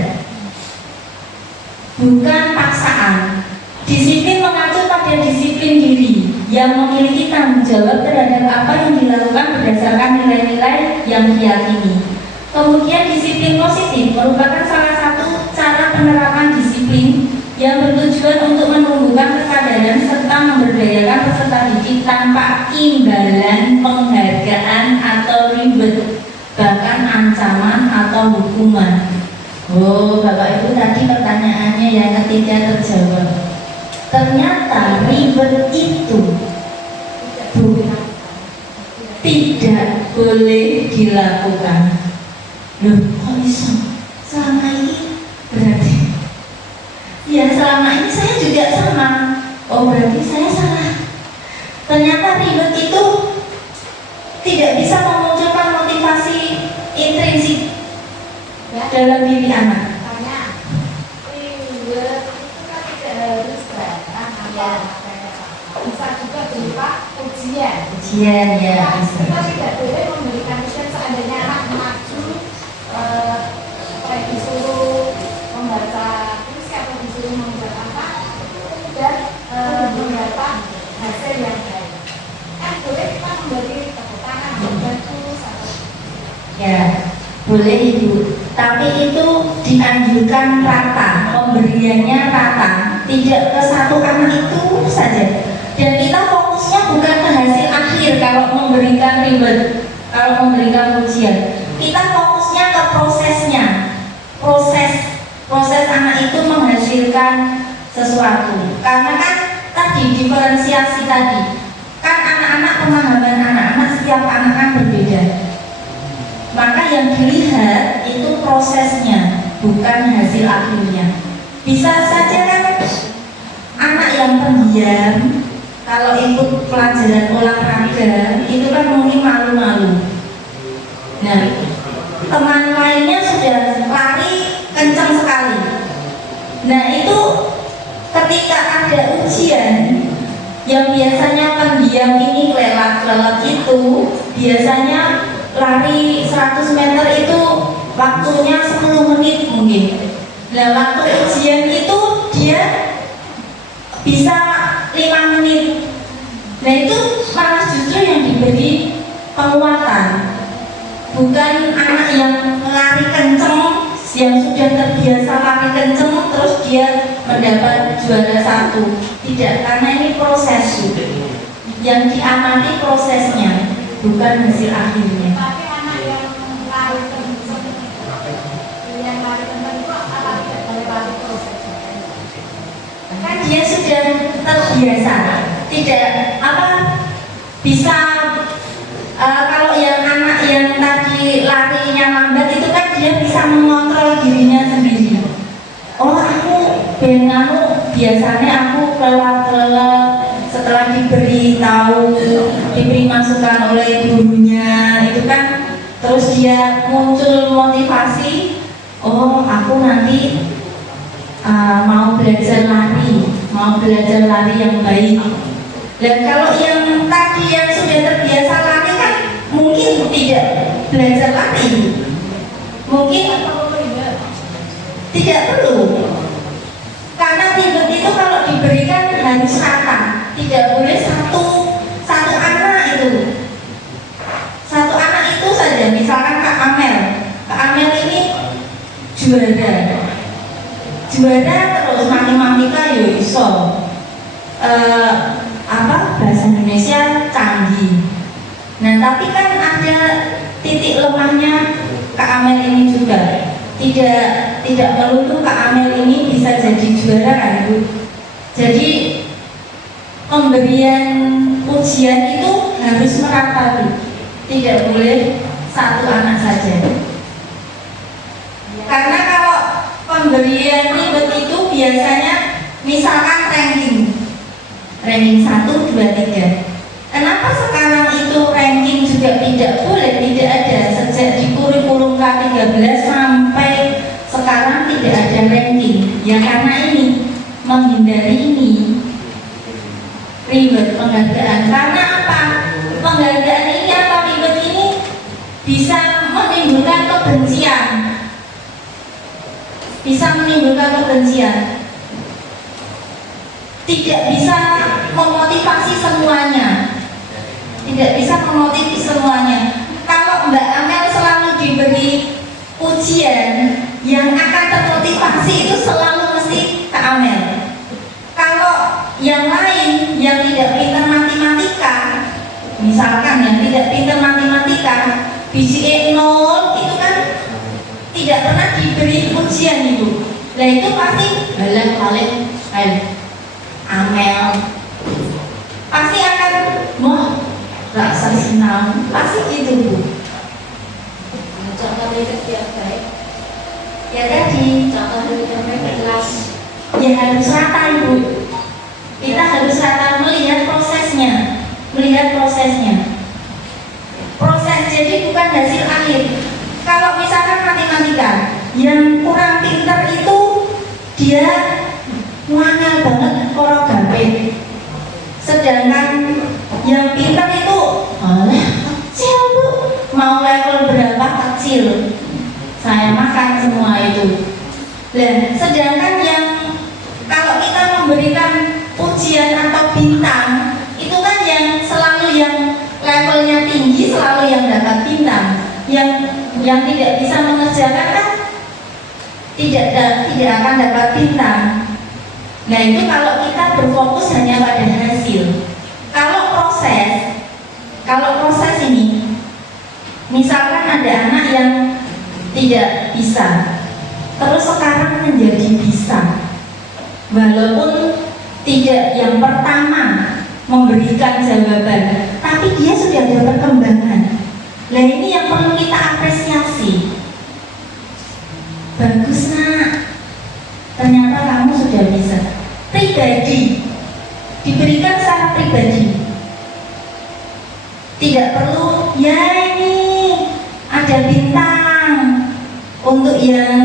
bukan paksaan. Disiplin mengacu pada disiplin diri yang memiliki tanggung jawab terhadap apa yang dilakukan berdasarkan nilai-nilai yang diyakini. Kemudian disiplin positif merupakan salah satu cara penerapan disiplin yang bertujuan untuk menumbuhkan kesadaran serta memberdayakan peserta didik tanpa imbalan, penghargaan atau ribet, bahkan ancaman atau hukuman. Oh, Bapak Ibu tadi pertanyaannya yang ketiga terjawab. Ternyata ribet itu tidak boleh dilakukan. Loh, kok bisa? Selama ini berarti ya selama ini saya juga sama. Oh, berarti saya salah. Ternyata ribet itu tidak bisa memunculkan motivasi intrinsik dalam diri anak. Bisa juga berupa ujian. Ujian ya bisa. Kita tidak boleh memberikan ujian seandainya anak maju disuruh membaca puisi atau disuruh membuat apa dan mendapat hasil yang baik. Kan boleh kita memberi tepuk tangan, membantu atau Ya, boleh Ibu. Tapi itu dianjurkan rata, pemberiannya rata, tidak ke satu anak itu saja. Dan kita fokusnya bukan ke hasil akhir kalau memberikan ribet, kalau memberikan ujian. Kita fokusnya ke prosesnya, proses anak itu menghasilkan sesuatu. Karena kan tadi diferensiasi tadi, kan anak-anak, pemahaman anak-anak setiap anak kan berbeda. Maka yang dilihat itu prosesnya, bukan hasil akhirnya. Bisa saja kan anak yang pendiam kalau ikut pelajaran olahraga itu kan mungkin malu-malu. Nah, teman lainnya sudah lari kencang sekali. Nah, itu ketika ada ujian yang biasanya pendiam ini kelelap-kelelap itu biasanya lari 100 meter itu waktunya 10 menit mungkin. Nah waktu ujian itu dia bisa 5 menit. Nah itu malah justru yang diberi penguatan, bukan anak yang lari kenceng, yang sudah terbiasa lari kenceng terus dia mendapat juara 1. Tidak, karena ini proses yang diamati prosesnya, bukan hasil akhirnya. Tapi anak yang lari kenceng, yang lari kenceng itu apa tidak boleh lari prosesnya? Kan dia sudah terbiasa, tidak apa bisa kalau yang anak yang tadi larinya lambat itu kan dia bisa mengontrol dirinya sendiri. Oh aku biasanya aku kelelap setelah diberi tahu, diberi masukan oleh gurunya itu kan, terus dia muncul motivasi. Oh aku nanti mau belajar lari yang baik. Dan kalau yang tadi yang sudah terbiasa lari kan mungkin tidak belajar lari, mungkin tidak perlu, karena ribet itu kalau diberikan harus rata, tidak boleh satu anak itu saja. Misalkan Kak Amel ini juara terus matematika yo iso, bahasa Indonesia canggih. Nah tapi kan ada titik lemahnya Kak Amel ini juga. Tidak melulu Kak Amel ini bisa jadi juara kan Bu. Jadi pemberian ujian itu harus merata Bu. Tidak boleh satu anak saja. Karena kalau pemberian ribet itu biasanya misalkan ranking 1, 2, 3. Kenapa sekarang itu ranking juga tidak boleh, tidak ada sejak di kurikulum K13 sampai sekarang tidak ada ranking. Ya karena ini menghindari ini ribet penghargaan. Karena apa? Penghargaan ini atau ribet ini bisa menimbulkan kebencian. Tidak bisa memotivasi semuanya. Kalau Mbak Amel selalu diberi ujian, yang akan termotivasi itu selalu mesti Kak Amel. Kalau yang lain yang tidak pintar matematika, misalkan yang tidak pintar matematika, BCE 0 itu kan tidak pernah diberi ujian itu. Nah itu pasti paling Amel pasti akan gak senang, pasti gitu Bu. Contoh hidup yang baik, Ya tadi contoh hidup yang baik jelas. ya harus rata Ibu. Kita harus rata melihat prosesnya. Proses jadi bukan hasil akhir. Kalau misalkan matematika yang kurang pintar itu dia ngangel banget korogapin. Sedangkan yang pintar itu kecil Bu, mau level berapa kecil, saya makan semua itu. Dan sedangkan yang kalau kita memberikan ujian atau bintang itu kan yang selalu yang levelnya tinggi selalu yang dapat bintang, yang tidak bisa mengerjakan kan tidak akan dapat bintang. Nah itu kalau kita berfokus hanya pada hasil. Kalau proses ini, misalkan ada anak yang tidak bisa, terus sekarang menjadi bisa, walaupun tidak yang pertama memberikan jawaban, tapi dia sudah ada perkembangan. Nah ini yang perlu kita apresiasi. Bagus Nak, ternyata kamu sudah bisa. Pribadi, diberikan secara pribadi, tidak perlu ya ini ada bintang untuk yang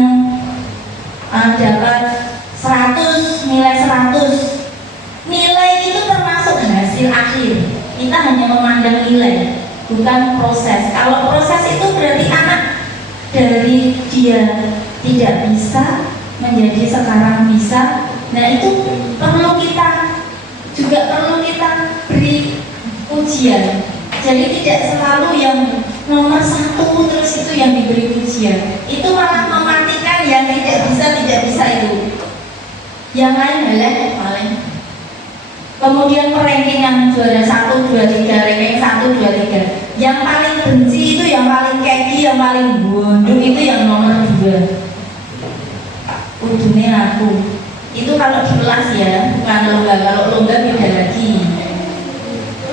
dapat 100, nilai 100. Nilai itu termasuk akhir. Kita hanya memandang nilai, bukan proses. Kalau proses itu berarti anak dari dia tidak bisa menjadi sekarang bisa. Nah itu perlu kita beri ujian. Jadi tidak selalu yang nomor satu terus itu yang diberi ujian. Itu malah mematikan yang tidak bisa itu. Yang lain paling. Kemudian ranking juara 1, 2, 3, ranking 1, 2, 3. Yang paling benci itu yang paling keki, yang paling bodoh itu yang nomor 2. Ujungnya aku. Itu kalau di kelas ya, bukan lomba. Kalau lomba beda lagi.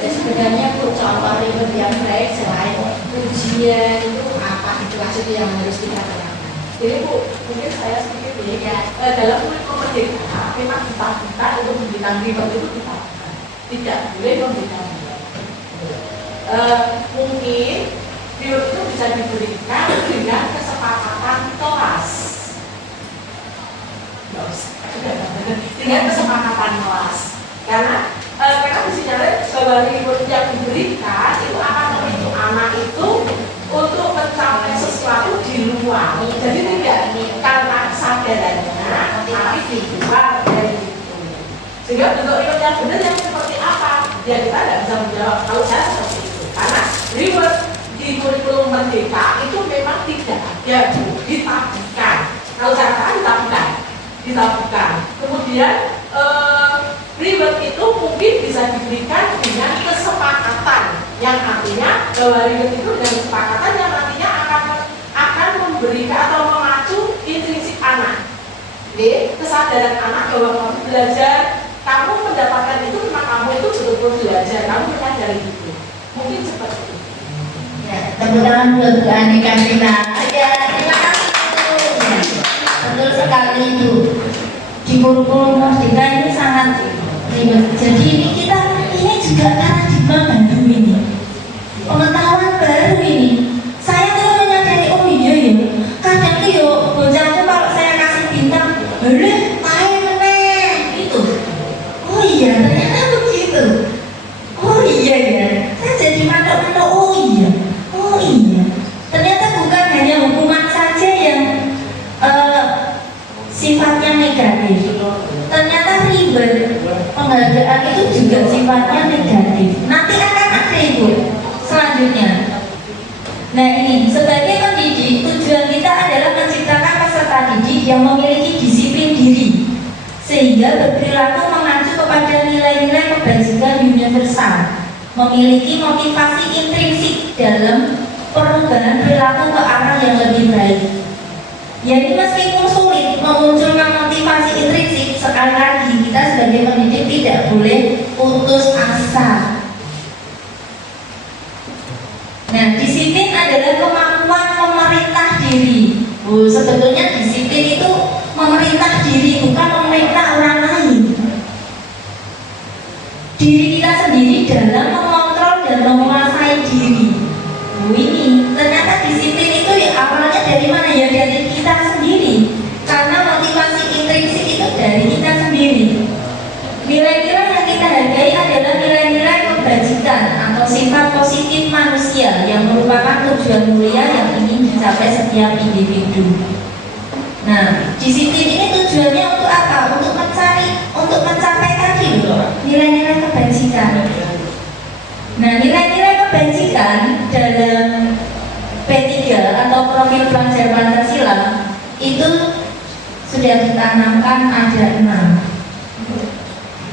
Sebenarnya contoh ribet yang baik selain ujian itu apa situasi itu yang harus kita terapkan. Jadi Bu, mungkin saya sedikit ya, dalam kemerdekaan memang kita untuk memberikan ribet itu kita tidak boleh memberikan mungkin ribet itu bisa diberikan dengan kesepakatan kelas. Dengan kesepakatan kelas, karena misalnya bahwa ribet yang diberikan itu akan memicu anak itu untuk mencapai sesuatu di luar. Jadi tidak karena kesadarannya, tapi di luar dari itu. Sehingga bentuk ribet yang benar yang seperti apa? Ya kita tidak bisa menjawab kalau saya seperti itu. Karena ribet di kurikulum merdeka itu memang tidak ada, ditabukan. Kalau saya katakan ditabukan. Kemudian ribet itu mungkin bisa diberikan dengan kesepakatan, yang artinya bahwa ribet itu dengan kesepakatan yang nantinya akan memberikan atau memacu intrinsik anak. Jadi kesadaran anak bahwa kamu belajar, kamu mendapatkan itu memang kamu itu betul-betul belajar, kamu menyadari itu. Mungkin seperti itu. Ya, tepuk tangan buat Bu Ani Kamina. Ya, terima kasih. Betul sekali Bu. Di kurikulum merdeka ini sangat ribet. Jadi ini juga paradigma baru ini, pengetahuan baru ini. Saya tuh menyadari, oh iya ya, kadang tuh yo bocah tuh kalau saya kasih bintang, boleh main gitu. Oh iya, ternyata begitu. Oh iya ya, saya jadi mandok-mandok. Oh iya. Ternyata bukan hanya hukuman saja yang sifatnya negatif. Ternyata ribet penghargaan itu juga sifatnya negatif. Nanti akan ada Ibu selanjutnya. Nah ini sebagai pendidik, tujuan kita adalah menciptakan peserta didik yang memiliki disiplin diri sehingga berperilaku mengacu kepada nilai-nilai kebajikan universal, memiliki motivasi intrinsik dalam perubahan perilaku ke arah yang lebih baik. Jadi meskipun sulit memunculkan motivasi intrinsik, sekali lagi kita sebagai pendidik tidak boleh putus asa. Nah, disiplin adalah kemampuan memerintah diri. Sebetulnya disiplin itu memerintah diri, bukan memerintah orang lain. Diri kita sendiri dalam mengontrol dan menguasai diri. Ini ternyata disiplin itu ya awalnya dari mana? Ya dari kita sendiri. Karena motivasi intrinsik itu dari kita sendiri. Nilai-nilai yang kita hargai adalah nilai-nilai kebajikan atau sifat positif manusia yang merupakan tujuan mulia yang ingin dicapai setiap individu. Nah, disiplin ini tujuannya untuk apa? Untuk mencapai tadi nilai-nilai kebajikan. Nah, nilai-nilai kebajikan dalam P3 atau profil pelajar Pancasila itu sudah ditanamkan ada 6.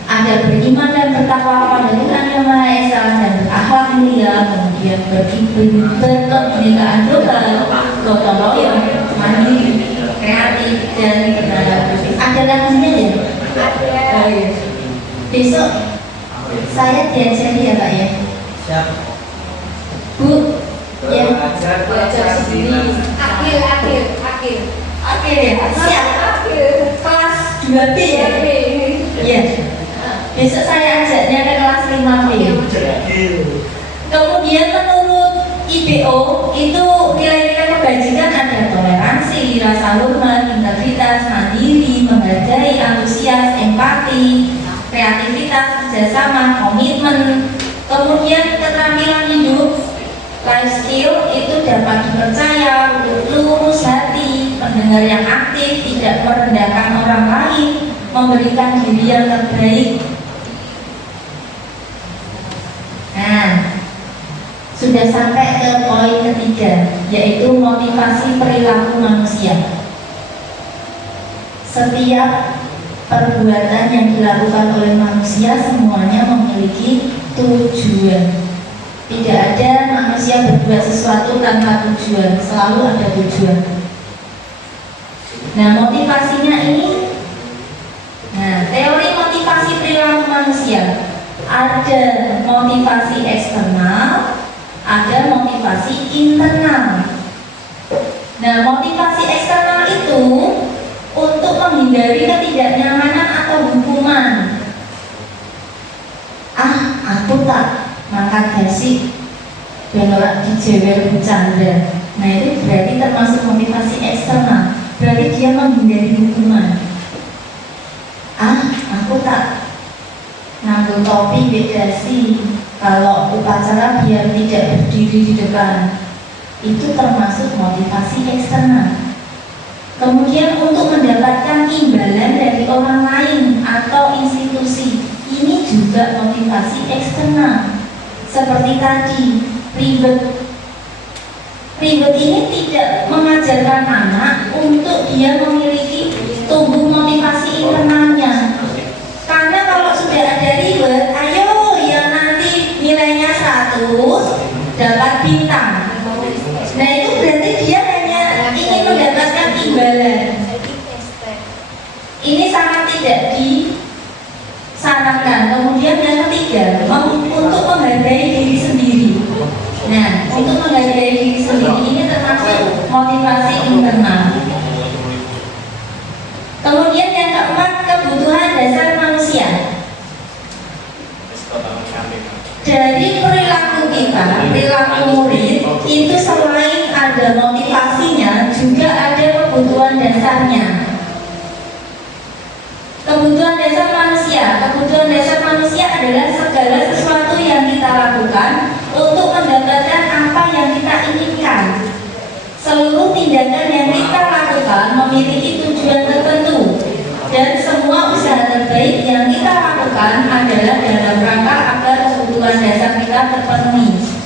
Ada beriman dan bertakwa kepada Tuhan Yang Maha Esa dan berakhlak mulia, kemudian berkebinekaan global, gotong royong, mandiri, kreatif dan bernada bersih. Ada lagunya ya? Ada. Oh, iya. Besok saya diajari ya Pak ya. Siap. Bu, ya Belajar sendiri. Akhir. oke ya, siap. Kelas 2B ya? Iya. Besok saya ajaknya ke kelas 5B. Kemudian menurut IBO itu nilai-nilai kebajikan ada toleransi, rasa hormat, integritas, mandiri, menghargai, antusias, empati, kreativitas, kerjasama, komitmen, kemudian keterampilan hidup, life skill itu dapat dipercaya, lurus hati, mendengar yang aktif, tidak merendahkan orang lain, memberikan diri yang terbaik. Nah, sudah sampai ke poin ketiga, yaitu motivasi perilaku manusia. Setiap perbuatan yang dilakukan oleh manusia semuanya memiliki tujuan. Tidak ada manusia berbuat sesuatu tanpa tujuan, selalu ada tujuan. Nah, motivasinya ini, teori motivasi perilaku manusia, ada motivasi eksternal, ada motivasi internal. Nah, motivasi eksternal itu untuk menghindari ketidaknyamanan atau hukuman. Aku tak makan dasi ben ora dijewer bercanda. Nah, itu berarti termasuk motivasi eksternal. Berarti dia menghindari hukuman. Aku tak ngambil topi beda sih kalau upacara biar tidak berdiri di depan. Itu termasuk motivasi eksternal. Kemudian untuk mendapatkan imbalan dari orang lain atau institusi, ini juga motivasi eksternal. Seperti tadi, ribet ini tidak mengajarkan anak untuk dia memiliki tumbuh motivasi internalnya. Karena kalau sudah ada ribet, ayo yang nanti nilainya 100 dapat bintang. Nah, itu berarti dia hanya ingin mendapatkan imbalan. Ini sangat tidak disarankan. Kemudian yang ketiga, untuk menghargai diri sendiri. Nah, untuk menghargai diri sendiri ini termasuk motivasi internal. Kemudian yang keempat, kebutuhan dasar manusia. Dari perilaku kita, perilaku murid itu selain ada motivasinya, juga ada kebutuhan dasarnya. Kebutuhan dasar manusia adalah segala sesuatu yang kita lakukan untuk mendapatkan apa yang kita inginkan. Seluruh tindakan yang kita lakukan memiliki tujuan tertentu, dan semua usaha terbaik yang kita lakukan adalah dalam rangka agar kebutuhan dasar kita terpenuhi.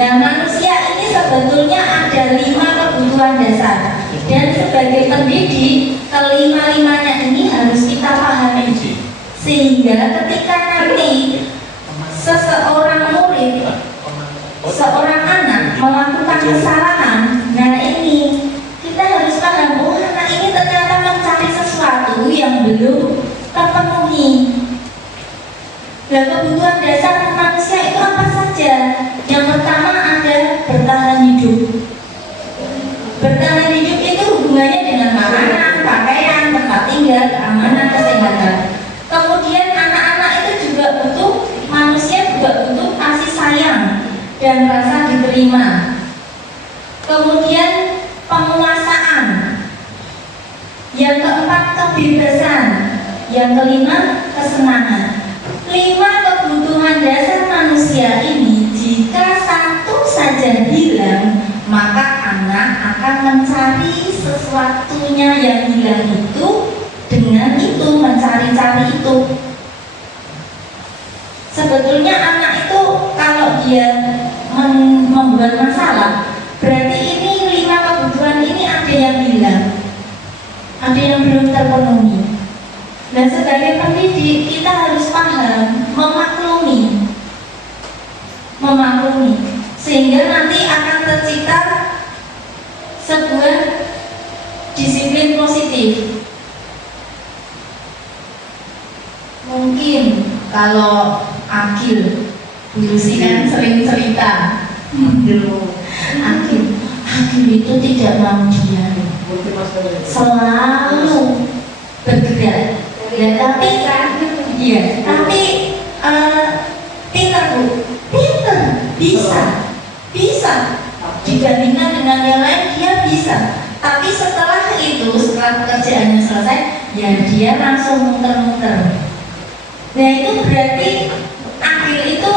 Nah, manusia ini sebetulnya ada 5 kebutuhan dasar, dan sebagai pendidik kelima-limanya ini harus kita pahami, sehingga ketika nanti seseorang murid, seorang anak melakukan kesalahan, nah ini kita harus paham, anak ini ternyata mencari sesuatu yang belum terpenuhi. Dan kebutuhan dasar manusia itu apa saja? Yang pertama ada bertahan hidup. Bertahan hidup itu hubungannya dengan makanan, pakaian, tempat tinggal, keamanan, kesehatan. Kemudian anak-anak itu juga butuh, manusia juga butuh kasih sayang dan rasa diterima. Kemudian penguasaan. Yang keempat, kebebasan. Yang kelima, kesenangan. 5 kebutuhan dasar manusia ini jika satu saja hilang, maka anak akan mencari sesuatunya yang hilang itu, dengan itu mencari-cari itu. Sebetulnya anak itu kalau dia membuat masalah, berarti ini 5 kebutuhan ini ada yang hilang, ada yang belum terpenuhi. Dan sebagai pendidik kita harus paham, memaklumi, sehingga nanti akan tercipta sebuah disiplin positif. Mungkin kalau Akil dulu sih kan sering cerita, Akil itu tidak mau diam, selalu bergerak. Ya, tapi pinter Bu, bisa dibandingkan dengan yang lain, dia bisa. Tapi setelah pekerjaannya selesai, ya dia langsung muter-muter. Nah itu berarti akil itu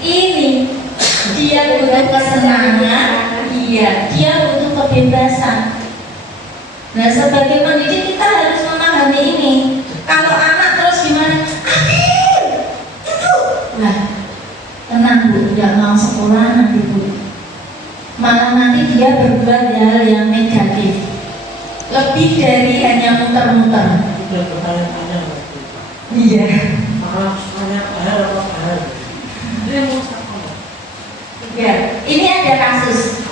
ini dia butuh kesenangan, iya dia butuh kebebasan. Nah sebagai pendidik kita harus memahami ini. Kalau anak terus gimana? Akil itu, lah tenang bu, tidak mau sekolah nanti bu, malah nanti dia berbuat hal yang negatif, lebih dari hanya muter-muter. Udah bertanya-tanya. Iya. Ya, ini ada kasus.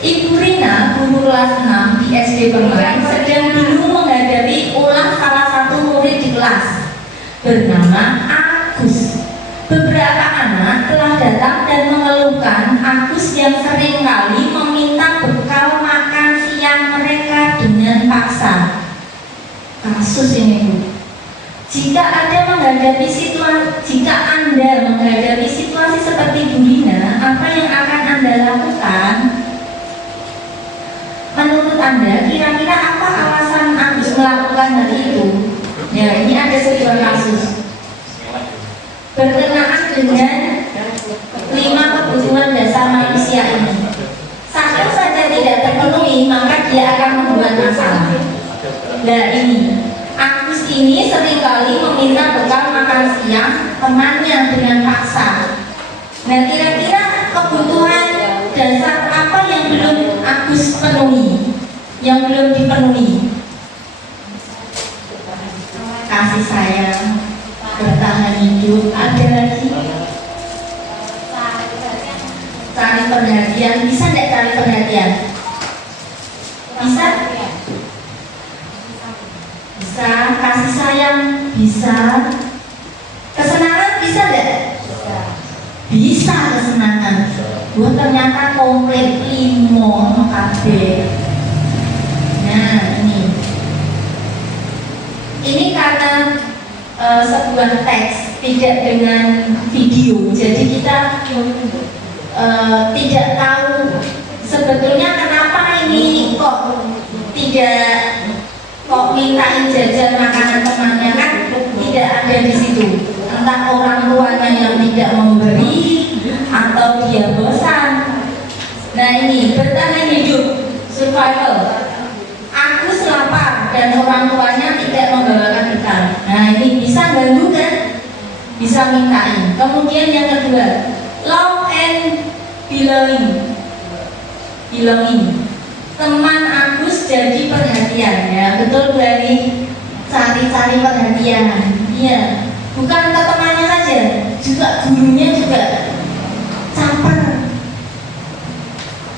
Ibu Rina, guru kelas 6 di SD Permai, sedang dulu menghadapi ulang salah satu murid di kelas bernama Agus. Beberapa anak telah datang dan mengeluhkan Agus yang seringkali meminta bekal makan siang mereka dengan paksa. Kasus ini Bu. Jika Anda menghadapi situasi seperti Bu Rina, apa yang akan Anda lakukan? Menurut Anda, kira-kira apa alasan Agus melakukan hal itu? Ya, ini ada sebuah kasus berkenaan dengan 5 kebutuhan dasar manusia ini. Satu saja tidak terpenuhi, maka dia akan membuat masalah. Nah ini, Agus ini seringkali meminta bekal makan siang temannya dengan paksa. Nah kira-kira kebutuhan dasar apa yang belum Agus penuhi, yang belum dipenuhi? Kasih sayang, bertahan hidup, ada lagi cari perhatian. Bisa tidak cari perhatian? Bisa? Bisa. Kasih sayang? Bisa. Kesenangan bisa tidak? Bisa kesenangan. Wah ternyata komplit 5 KB. Nah ini karena sebuah teks, tidak dengan video, jadi kita tidak tahu sebetulnya kenapa ini kok mintain jajan makanan temannya, kan tidak ada di situ. Entah orang tuanya yang tidak memberi atau dia bosan. Nah ini bertahan hidup, survival. Agus lapar dan orang tuanya tidak membawakan bekal. Nah ini bisa ganggu kan? Bisa mintain. Kemudian yang kedua, love and belonging. Teman Agus jadi perhatian, ya betul berani cari-cari perhatian. Iya, bukan ke temannya saja, juga gurunya juga caper.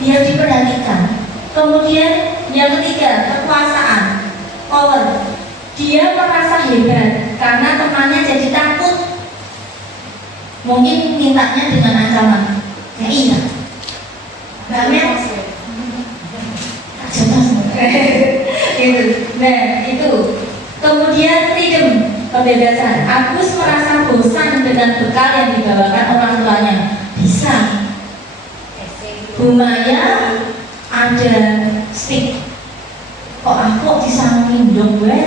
Dia diperhatikan. Kemudian yang ketiga, kekuasaan, power. Dia merasa hebat karena temannya jadi takut. Mungkin mintanya dengan ancaman. Ya iya. Itu. Nah, itu. Kemudian freedom, kebebasan. Agus merasa bosan dengan bekal yang dibawakan orang tuanya. Bisa. Bu Maya ada stick. Kok aku bisa minum gue?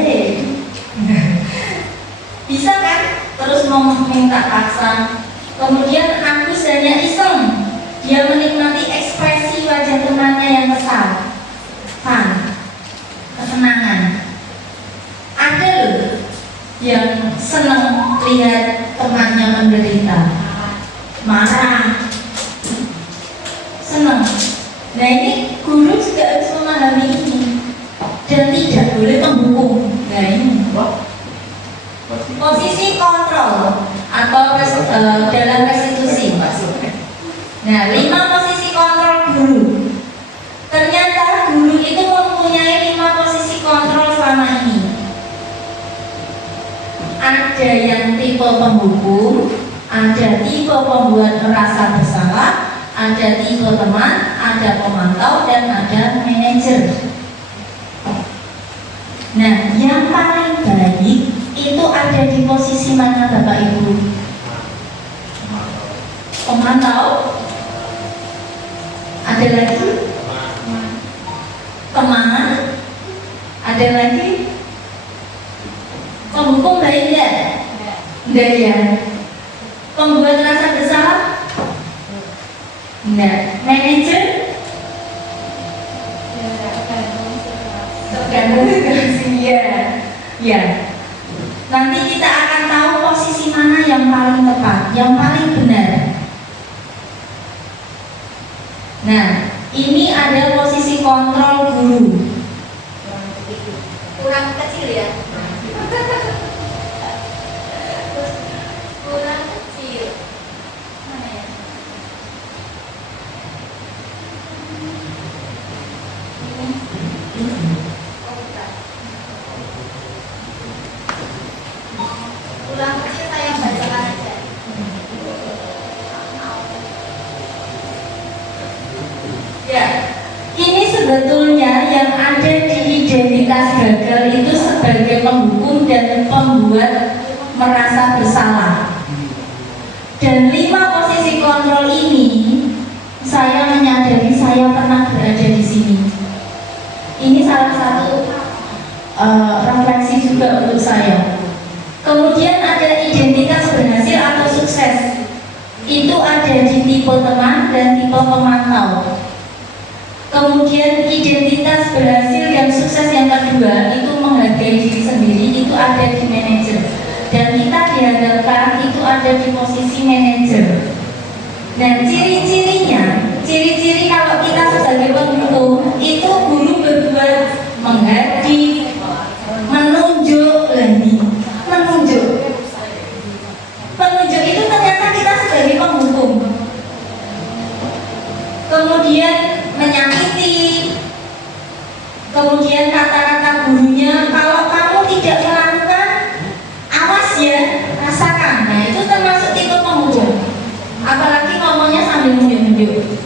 Bisa kan? Terus mau minta paksa. Kemudian Agus hanya iseng. Dia menikmati ekspresi wajah temannya yang kesal, fun, kesenangan. Ada loh yang senang lihat temannya menderita, marah, senang. Nah ini guru juga harus memahami ini dan tidak boleh menghukum. Nah ini posisi kontrol atau dalam restitusi. Nah 5 posisi kontrol guru. Ternyata guru itu mempunyai 5 posisi kontrol selama ini. Ada yang tipe penghukum, ada tipe pembuat merasa bersalah, ada tipe teman, ada pemantau, dan ada manajer. Nah, yang paling baik itu ada di posisi mana Bapak Ibu? Pemantau. Ada lagi? Teman. Ada lagi? Penghukum baik ya? Enggak ya. Pembuat rasa bersalah? Enggak. Manajer? Ya, tergantung situasi. Tergantung situasi ya. Ya. Nanti kita akan tahu posisi mana yang paling tepat, yang paling benar. Nah, ini ada posisi kontrol guru. Kurang kecil ya. Kurang kecil. Mana ya? Ini. Oh, bukan. Kurang kecil saya bacakan aja. Ya, ini sebetulnya yang ada di identitas gagal itu sebagai penghukum dan pembuat merasa bersalah. Dan 5 posisi kontrol ini saya menyadari saya pernah berada di sini. Ini salah satu refleksi juga untuk saya. Kemudian ada identitas berhasil atau sukses. Itu ada di tipe teman dan tipe pemantau. Kemudian identitas berhasil yang sukses yang kedua itu menghargai diri sendiri, itu ada di manajer. Dan kita dihadapkan itu ada di posisi manajer. Nah, ciri-ciri kalau kita sebagai penghukum itu guru berbuat menghardik, menunjuk lagi, menunjuk itu ternyata kita sebagai penghukum. Kemudian menyakiti, kemudian kata-kata gurunya, kalau kamu tidak melakukan, awas ya, rasakan. Nah, itu termasuk tipe penghukum. Apalagi ngomongnya sambil nunjuk-nunjuk.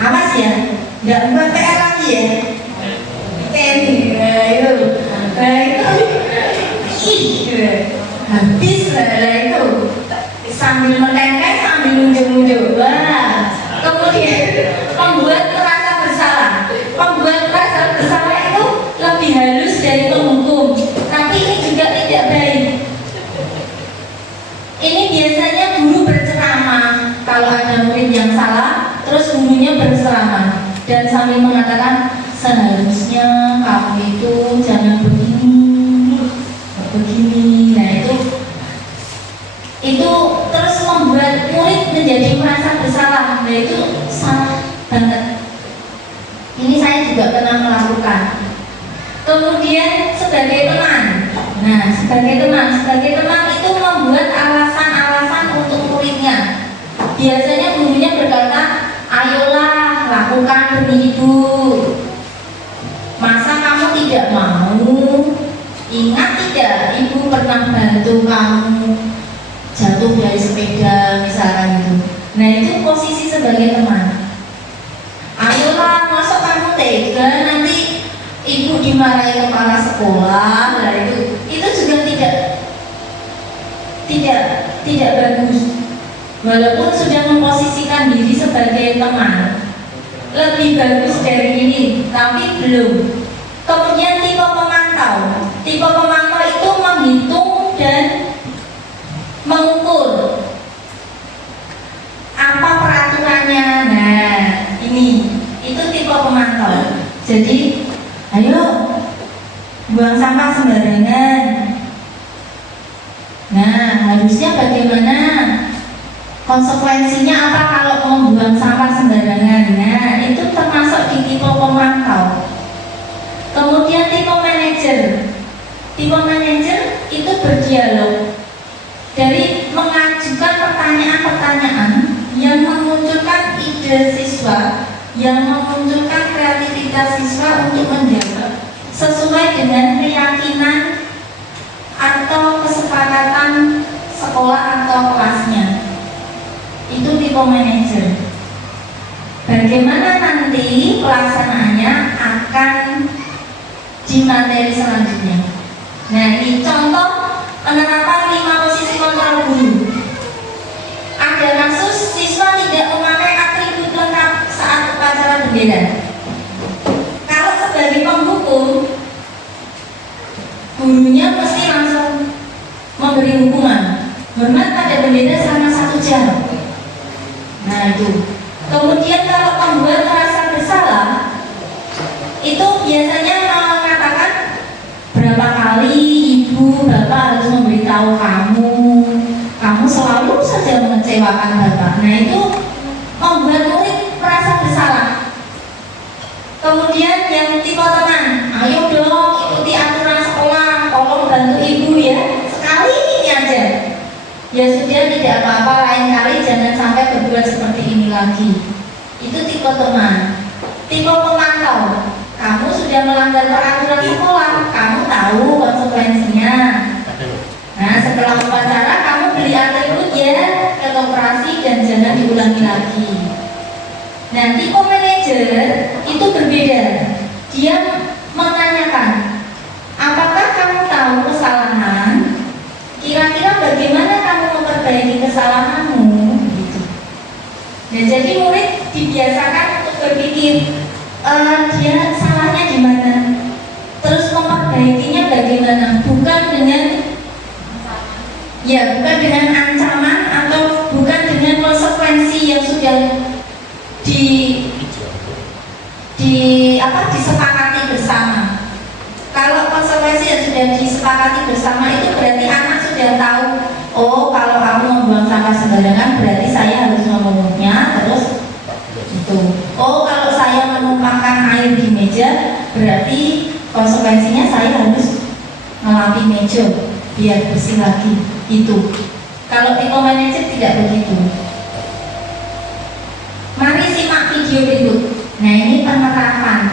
Awas ya, nggak buat PR lagi ya. Ini, habis lah itu. Sambil menengah, sambil nunjuk-nunjuk. Wah. Kemudian membuat merasa bersalah. Membuat merasa bersalah itu lebih halus dari penghukum, tapi ini juga tidak baik. Ini biasanya guru berceramah kalau ada murid yang salah, terus gurunya berceramah dan sambil mengatakan seharusnya kamu itu jangan begini. Nah itu terus membuat murid menjadi merasa bersalah. Nah itu salah banget. Ini saya juga pernah melakukan. Kemudian sebagai teman, nah sebagai teman itu membuat alasan-alasan untuk muridnya. Biasanya gurunya berkata, ayolah lakukan demi ibu. Masa kamu tidak mau? Ingat tidak, ibu pernah bantu kamu jatuh dari sepeda misalkan itu. Nah itu posisi sebagai teman. Ayolah, masuk kamu tega nanti ibu dimarahi kepala sekolah. Nah itu juga tidak bagus. Walaupun sudah memposisikan diri sebagai teman, lebih bagus dari ini, tapi belum. Kemudian tipe pemantau itu menghitung dan mengukur apa peraturannya. Nah ini itu tipe pemantau. Jadi ayo buang sampah sembarangan. Nah harusnya bagaimana, konsekuensinya apa kalau membuang sampah sembarangan. Nah itu termasuk di tipe pemantau. Kemudian tipe manajer itu berdialog dari mengajukan pertanyaan-pertanyaan yang memunculkan ide siswa, yang memunculkan kreativitas siswa untuk menjawab sesuai dengan keyakinan atau kesepakatan sekolah atau kelasnya. Itu tipe manajer. Bagaimana nanti pelaksanaannya akan di materi selanjutnya. Nah ini contoh penerapan 5 posisi kontrol guru. Ada kasus siswa tidak memakai atribut lengkap saat upacara bendera. Kalau sebagai penghukum, gurunya mesti langsung memberi hukuman. Nah itu. Kemudian kalau pembuat merasa bersalah, itu biasanya mengatakan berapa kali ibu bapak harus memberitahu kamu selalu saja mengecewakan bapak. Nah itu membuat murid merasa bersalah. Kemudian yang tipe teman, ayo dong ikuti aturan sekolah, tolong bantu ibu ya, sekali ini aja. Ya sudah, tidak apa-apa, lain kali jangan sampai berbuat seperti ini lagi. Itu tipe teman. Tipe pemantau, kamu sudah melanggar peraturan sekolah, kamu tahu konsekuensinya. Nah setelah upacara kamu beli atribut ya ke koperasi dan jangan diulangi lagi. Nah tipe manajer itu berbeda. Dia menanyakan, apakah kamu tahu kesalahan? Kira-kira bagaimana kamu memperbaiki kesalahanmu? Gitu. Nah jadi murid dibiasakan untuk berpikir, dia salahnya di mana? Terus memperbaikinya bagaimana? Bukan dengan ancaman atau bukan dengan konsekuensi yang sudah disepakati bersama. Kalau konsekuensi yang sudah disepakati bersama itu berarti anak sudah tahu, oh kalau aku membuang sampah sembarangan berarti saya harus memungutnya, terus itu. Oh kalau saya menumpahkan air di meja berarti konsekuensinya saya harus ngelapi meja biar bersih lagi. Itu. Kalau tipe manajer tidak begitu. Mari simak video berikut. Nah ini penerapan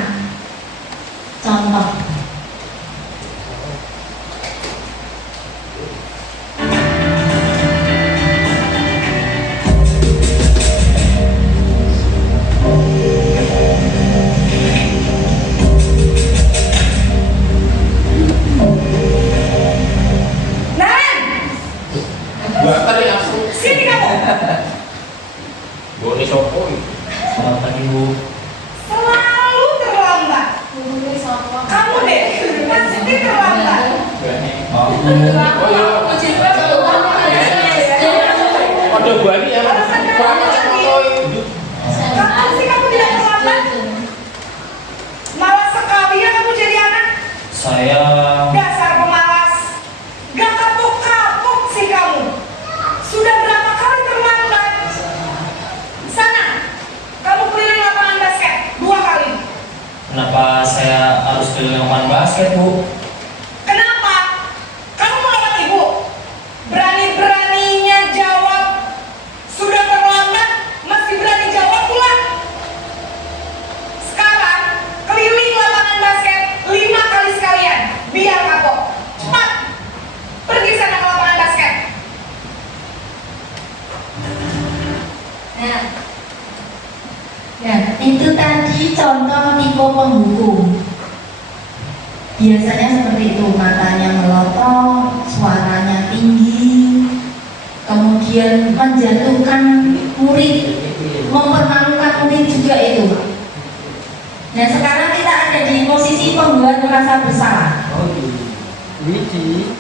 contoh. Sini kamu. Boleh sopoi. Selamat pagi Bu. Selalu terlambat. Kamu deh, pasti terlambat. Maaf Bu. Ada bani ya. Kapan sih kamu tidak terlambat? Malas sekali ya kamu jadi anak. Saya Dasar pemalas. Gak kapok-kapok sih kamu. Sudah berapa kali terlambat? Sana, kamu keliling lapangan basket 2 kali. kenapa saya harus keliling lapangan basket Bu? Kenapa? Kamu melawan ibu. Berani-beraninya jawab. Sudah terlambat, masih berani jawab pula. Sekarang, keliling lapangan basket 5 kali sekalian. Biar kapok. Cepat. Pergi sana ke lapangan basket. Nah, itu tadi contoh tipe penghukum. Biasanya seperti itu, matanya melotot, suaranya tinggi, kemudian menjatuhkan murid, mempermalukan murid juga itu. Nah, sekarang kita ada di posisi pembuat merasa bersalah. Widi.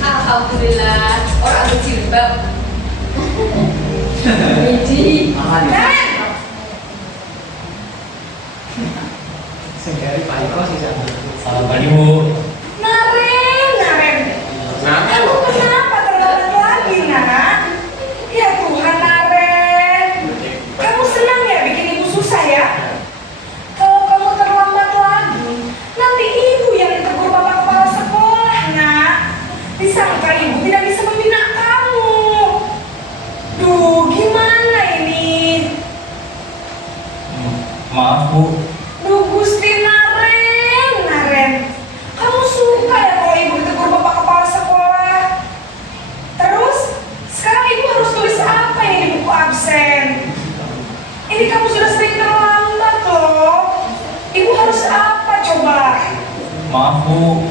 Alhamdulillah, orang berjilbab. Widi. Dan Segari Pak Iko sih sama. Selamat pagi Bu. Naren. Kamu kenapa terlambat lagi, nak? Ya Tuhan, Naren. Kamu senang ya bikin ibu susah ya? Kalau kamu terlambat lagi, nanti ibu yang ditegur bapak kepala sekolah, nak. Disangka ibu tidak bisa membina kamu. Duh, gimana ini? Maaf Bu. Duh, Gusti Naren. Kamu suka ya kalau ibu ditegur bapak kepala sekolah? Terus, sekarang ibu harus tulis apa ini di buku absen? Ini kamu sudah sering terlambat loh. Ibu harus apa coba? Maaf Bu.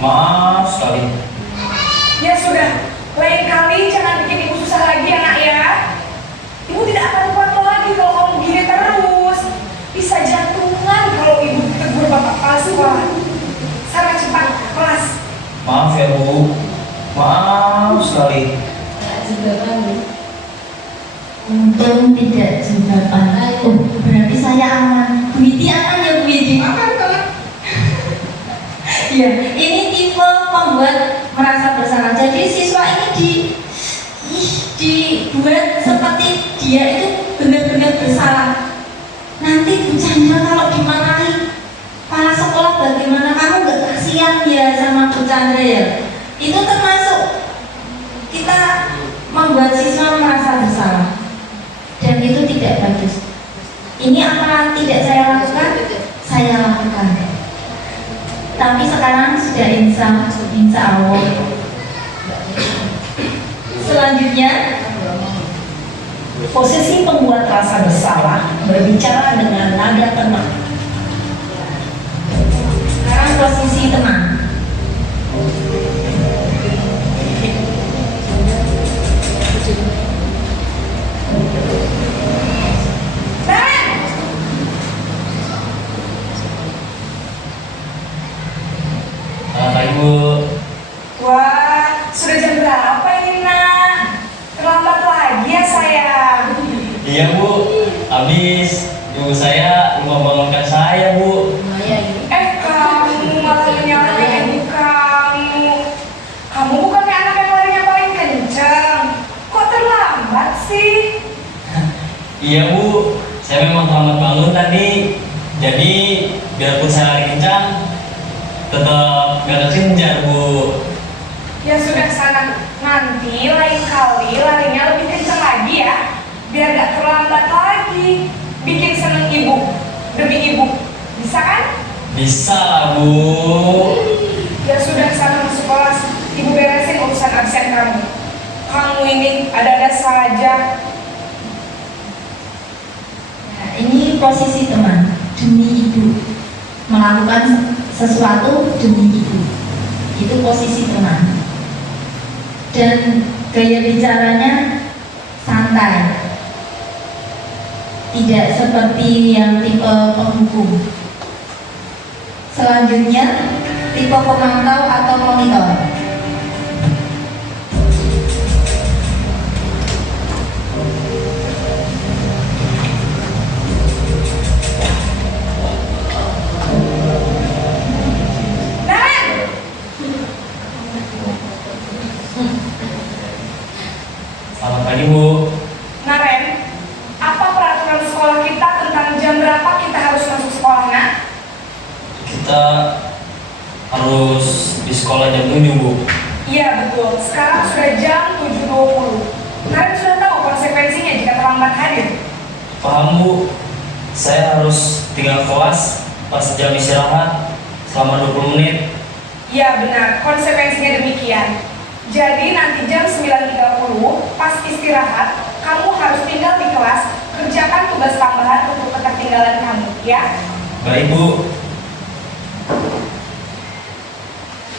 Maaf sekali. Ya sudah, lain kali jangan bikin ibu susah lagi ya nak ya. Ibu tidak akan kuat lagi kalau kamu gini terus. Bisa jantungan kalau ibu ditegur bapak kepala sekolah. Sana jembatan. Oh, berarti saya aman. Bu Widi aman ya Bu Widi? Aman banget. Ya, ini tipe pembuat merasa bersalah. Jadi siswa ini dibuat seperti dia itu benar-benar bersalah. Nanti Bu Chandra kalau dimarahi kepala sekolah bagaimana, kamu gak kasihan ya sama Bu Chandra ya? Itu termasuk kita membuat siswa merasa bersalah, dan itu tidak bagus. Ini apa tidak saya lakukan? Saya lakukan. Tapi sekarang sudah insya Allah. Selanjutnya, Posisi pembuat rasa bersalah berbicara dengan nada tenang. sekarang posisi teman. Selamat pagi Bu. Wah, sudah jam berapa ini nak? Terlambat lagi ya sayang. Iya Bu, habis ibu saya lupa bangunkan saya Bu. Kamu malah menyalahkan ibu kamu. Kamu bukannya anak yang larinya paling kencang. Kok terlambat sih? Iya Bu, saya memang terlambat bangun tadi. Jadi biarpun saya lari kencang, tetap gak terkejar Bu. Ya sudah sana, nanti lain kali larinya lebih kencang lagi ya. Biar gak terlambat lagi. Bikin seneng ibu, demi ibu. Bisa kan? Bisa lah Bu. Ya sudah sana masuk kelas. Ibu beresin urusan absen kamu. Kamu ini ada-ada saja. Nah, ini posisi teman, demi ibu, melakukan sesuatu demi ibu. Itu posisi teman. Dan gaya bicaranya santai, tidak seperti yang tipe penghukum. Selanjutnya, tipe pemantau atau monitor. Selamat pagi Bu. Naren, apa peraturan sekolah kita tentang jam berapa kita harus masuk sekolah, nak? Kita harus di sekolah jam 7 Bu. Iya betul, sekarang sudah jam 7.20. Naren sudah tahu konsekuensinya jika terlambat hadir. Paham Bu, saya harus tinggal kelas pas jam istirahat selama 20 menit. Iya benar, konsekuensinya demikian. Jadi nanti jam 9.30 pas istirahat, kamu harus tinggal di kelas, kerjakan tugas tambahan untuk ketertinggalan kamu, ya? Baik Bu.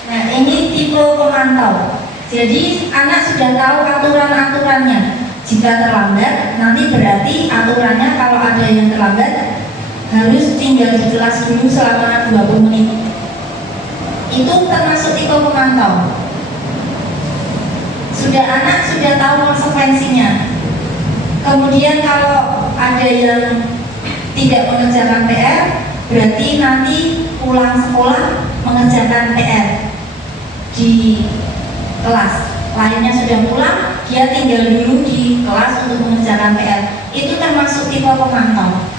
Nah, ini tipe pemantau. Jadi anak sudah tahu aturan-aturannya. Jika terlambat, nanti berarti aturannya kalau ada yang terlambat harus tinggal di kelas dulu selama 20 menit. Itu termasuk tipe pemantau. Anak sudah tahu konsekuensinya. Kemudian kalau ada yang tidak mengerjakan PR, berarti nanti pulang sekolah mengerjakan PR di kelas. Lainnya sudah pulang, dia tinggal dulu di kelas untuk mengerjakan PR. Itu termasuk tipe pemantau.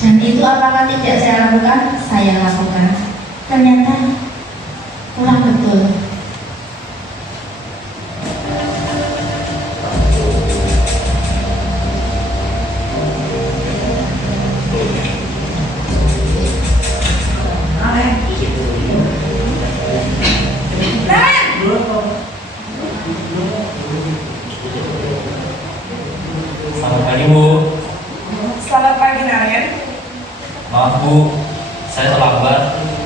Dan itu apakah tidak saya lakukan? Saya lakukan. Ternyata kurang betul. Selamat pagi Bu. Selamat pagi Naren. Maaf Bu, saya terlambat.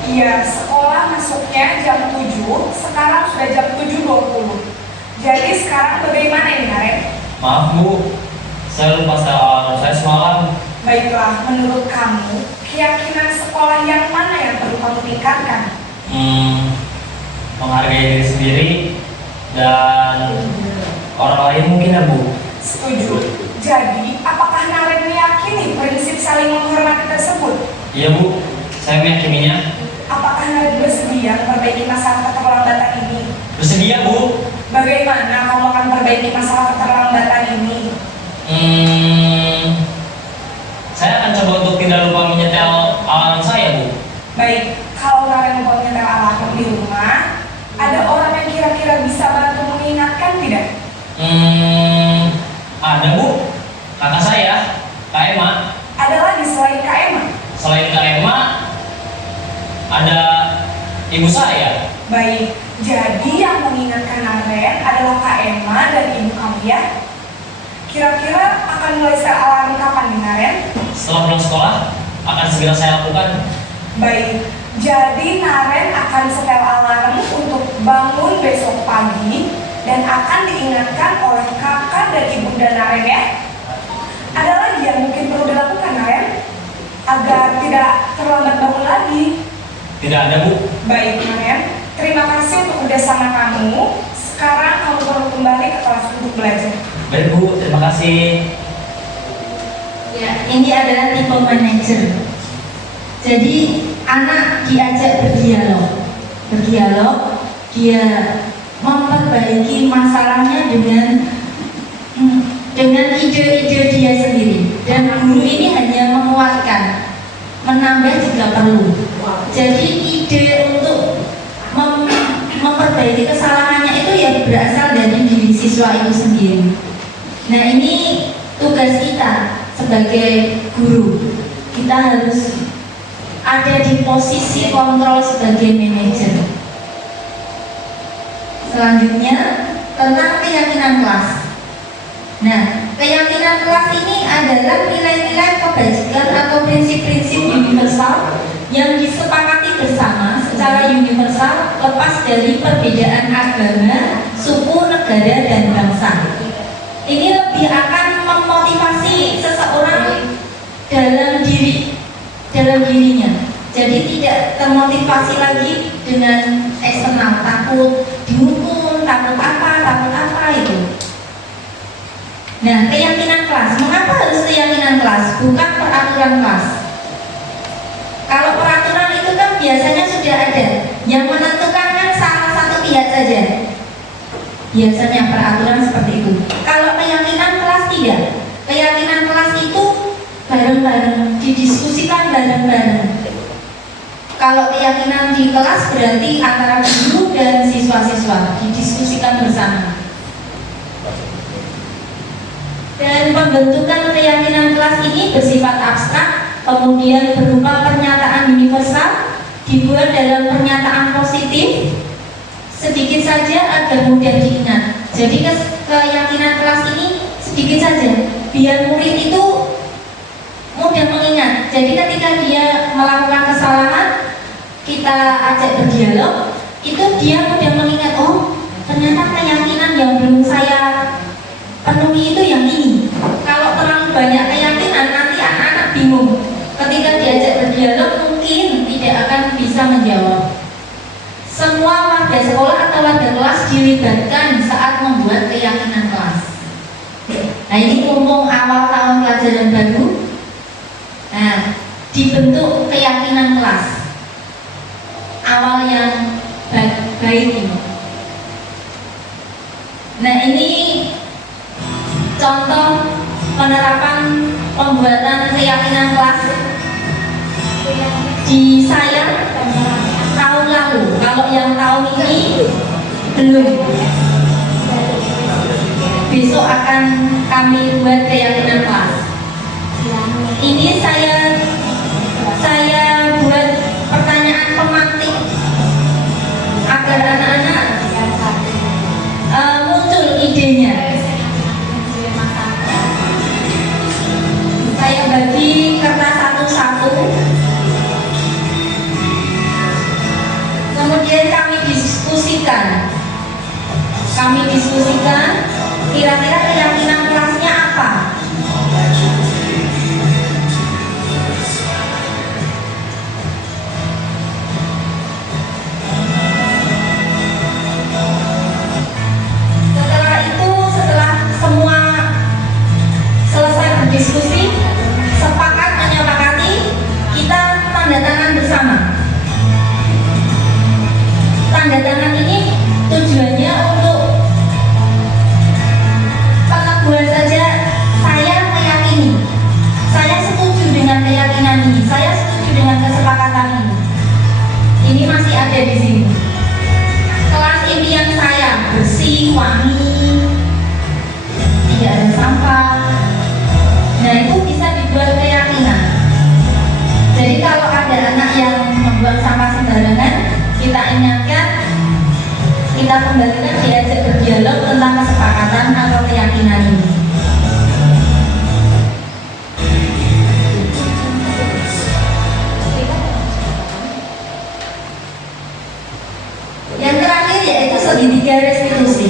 Iya, sekolah masuknya jam 7, sekarang sudah jam 7.20. Jadi sekarang bagaimana ini Naren? Maaf Bu, saya lupa setel alarm saya semalam. Baiklah, menurut kamu, keyakinan sekolah yang mana yang perlu kamu tingkatkan? Menghargai diri sendiri dan orang lain mungkin ya Bu. Setuju. Jadi, apakah prinsip saling menghormati tersebut? Iya Bu, saya meyakininya. Apakah Naren bersedia memperbaiki masalah keterlambatan ini? Bersedia Bu. Bagaimana kamu akan perbaiki masalah keterlambatan ini? Saya akan coba untuk tidak lupa menyetel alarm saya Bu. Baik, kalau Naren lupa menyetel alarm di rumah, ada orang yang kira-kira bisa bantu mengingatkan tidak? Ada Bu, kakak saya, Kak Emma. Ada lagi selain Kak Emma? Selain Kak Emma, ada ibu saya. Baik, jadi yang mengingatkan Naren adalah Kak Emma dan ibu kamu ya? Kira-kira akan mulai setel alarm kapan nih Naren? Setelah pulang sekolah, akan segera saya lakukan. Baik, jadi Naren akan setel alarm untuk bangun besok pagi dan akan diingatkan oleh kakak dan ibunda Naren ya. Ada lagi yang mungkin perlu dilakukan Naren agar tidak terlambat bangun lagi? Tidak ada Bu. Baik Naren, terima kasih untuk kerjasama kamu. Sekarang kamu perlu kembali ke kelas untuk belajar. Baik Bu, terima kasih. Ya, ini adalah tipe manajer. Jadi anak diajak berdialog, dia memperbaiki masalahnya dengan ide-ide dia sendiri. Dan guru ini hanya menguatkan, menambah jika perlu. Jadi ide untuk memperbaiki kesalahannya itu ya berasal dari diri siswa itu sendiri. Nah, ini tugas kita sebagai guru. Kita harus ada di posisi kontrol sebagai manajer. Selanjutnya tentang keyakinan kelas. Nah, keyakinan kelas ini adalah nilai-nilai kebajikan atau prinsip-prinsip universal yang disepakati bersama secara universal lepas dari perbedaan agama, suku, negara, dan bangsa. Ini lebih akan memotivasi seseorang dalam dirinya. Jadi tidak termotivasi lagi dengan eksternal, takut dihukum, takut apa itu. Nah, keyakinan kelas. Mengapa harus keyakinan kelas? Bukan peraturan kelas. Kalau peraturan itu kan biasanya sudah ada. Yang menentukan kan salah satu pihak saja. Biasanya peraturan seperti itu. Kalau keyakinan kelas tidak. Keyakinan kelas itu bareng-bareng, didiskusikan bareng-bareng. Kalau keyakinan di kelas berarti antara guru dan siswa-siswa didiskusikan bersama. Dan pembentukan keyakinan kelas ini bersifat abstrak, kemudian berupa pernyataan universal, dibuat dalam pernyataan positif, sedikit saja agar mudah diingat. Jadi keyakinan kelas ini sedikit saja, biar murid itu mudah mengingat. Jadi ketika dia melakukan kesalahan, kita ajak berdialog, itu dia mudah mengingat, oh ternyata keyakinan yang belum saya penuhi itu yang ini. Kalau terlalu banyak keyakinan, nanti anak-anak bingung. Ketika diajak berdialog mungkin tidak akan bisa menjawab. Semua warga sekolah atau warga kelas dilibatkan saat membuat keyakinan kelas. Nah, ini mumpung awal tahun pelajaran baru, nah dibentuk keyakinan kelas awal yang baik ini. Nah, ini contoh penerapan pembuatan keyakinan kelas di saya tahun lalu. Kalau yang tahun ini belum. Besok akan kami buat keyakinan kelas. Ini saya buat pertanyaan pemantik agar anak-anak muncul idenya. Saya bagi kertas satu-satu, kemudian kami diskusikan kira-kira keyakinan kelasnya apa. Setelah semua selesai berdiskusi, sepakat kita kembalikan diajak berdialog tentang kesepakatan atau keyakinan ini. Yang terakhir yaitu segitiga restitusi.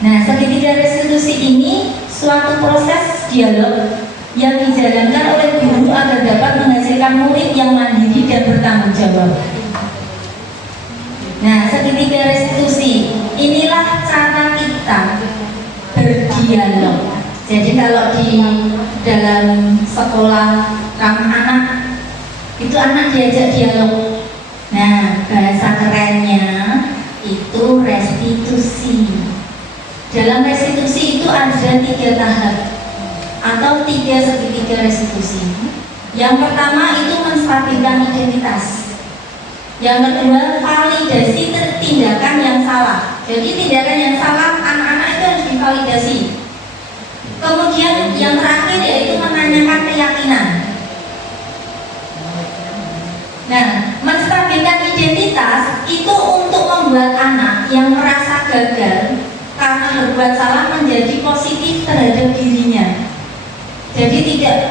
Nah, segitiga restitusi ini suatu proses dialog yang dijalankan oleh guru agar dapat menghasilkan murid yang mandiri dan bertanggung jawab. Nah, segitiga restitusi inilah cara kita berdialog. Jadi kalau di dalam sekolah ramah anak itu anak diajak dialog. Nah, bahasa kerennya itu restitusi. Dalam restitusi itu ada 3 tahap atau 3 segitiga restitusi. Yang pertama itu menstabilkan identitas. Yang kedua, validasi tindakan yang salah. Jadi tindakan yang salah anak-anak itu harus divalidasi. Kemudian yang terakhir yaitu menanyakan keyakinan. Nah, menstabilkan identitas itu untuk membuat anak yang merasa gagal karena berbuat salah menjadi positif terhadap dirinya. Jadi tidak,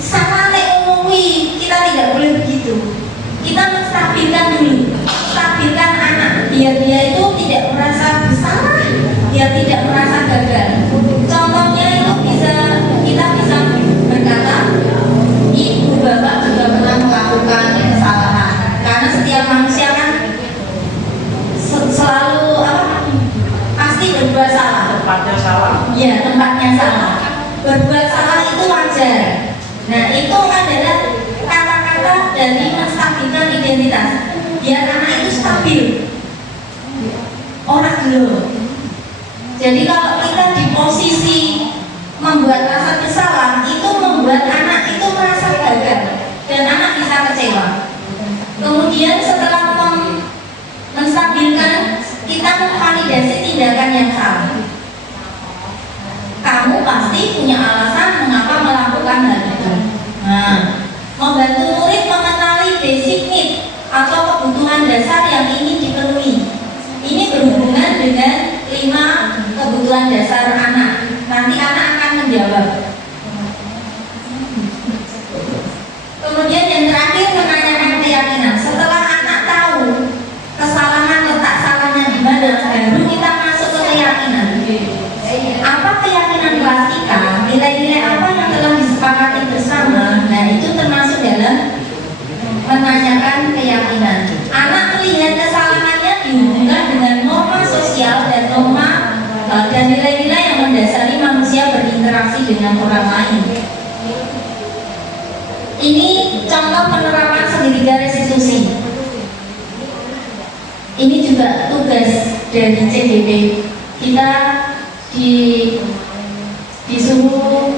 salah nek umumi, kita tidak boleh begitu. Kita menstabilkan dulu, stabilkan anak biar dia itu tidak merasa bersalah, dia tidak merasa gagal. Contohnya itu kita bisa berkata, ibu bapak juga pernah melakukan kesalahan. Karena setiap manusia kan selalu pasti berbuat salah. Tempatnya salah. Iya, tempatnya salah. Berbuat salah itu wajar. Nah, itu adalah kata-kata dari menstabilkan identitas. Biar anak itu stabil. Orang dulu. Jadi kalau kita di posisi membuat rasa bersalah, itu membuat anak itu merasa gagal dan anak bisa kecewa. Kemudian setelah menstabilkan, kita memvalidasi tindakan yang salah. Kamu pasti punya alasan mengapa melakukan hal itu. Nah, membantu murid mengenali basic need atau kebutuhan dasar yang ingin dipenuhi. Ini berhubungan dengan 5 kebutuhan dasar anak. Nanti anak akan menjawab. Kemudian yang terakhir menanyakan keyakinan. Setelah anak tahu kesalahan letak salahnya di mana, baru kita masuk ke keyakinan. Apa keyakinan klasika? Nilai-nilai apa yang telah disepakati bersama? Nah, itu termasuk dalam menanyakan keyakinan. Anak melihat kesalahannya dihubungkan dengan norma sosial dan norma dan nilai-nilai yang mendasari manusia berinteraksi dengan orang lain. Ini contoh penerapan segitiga restitusi. Ini juga tugas dari CDP. Kita disuruh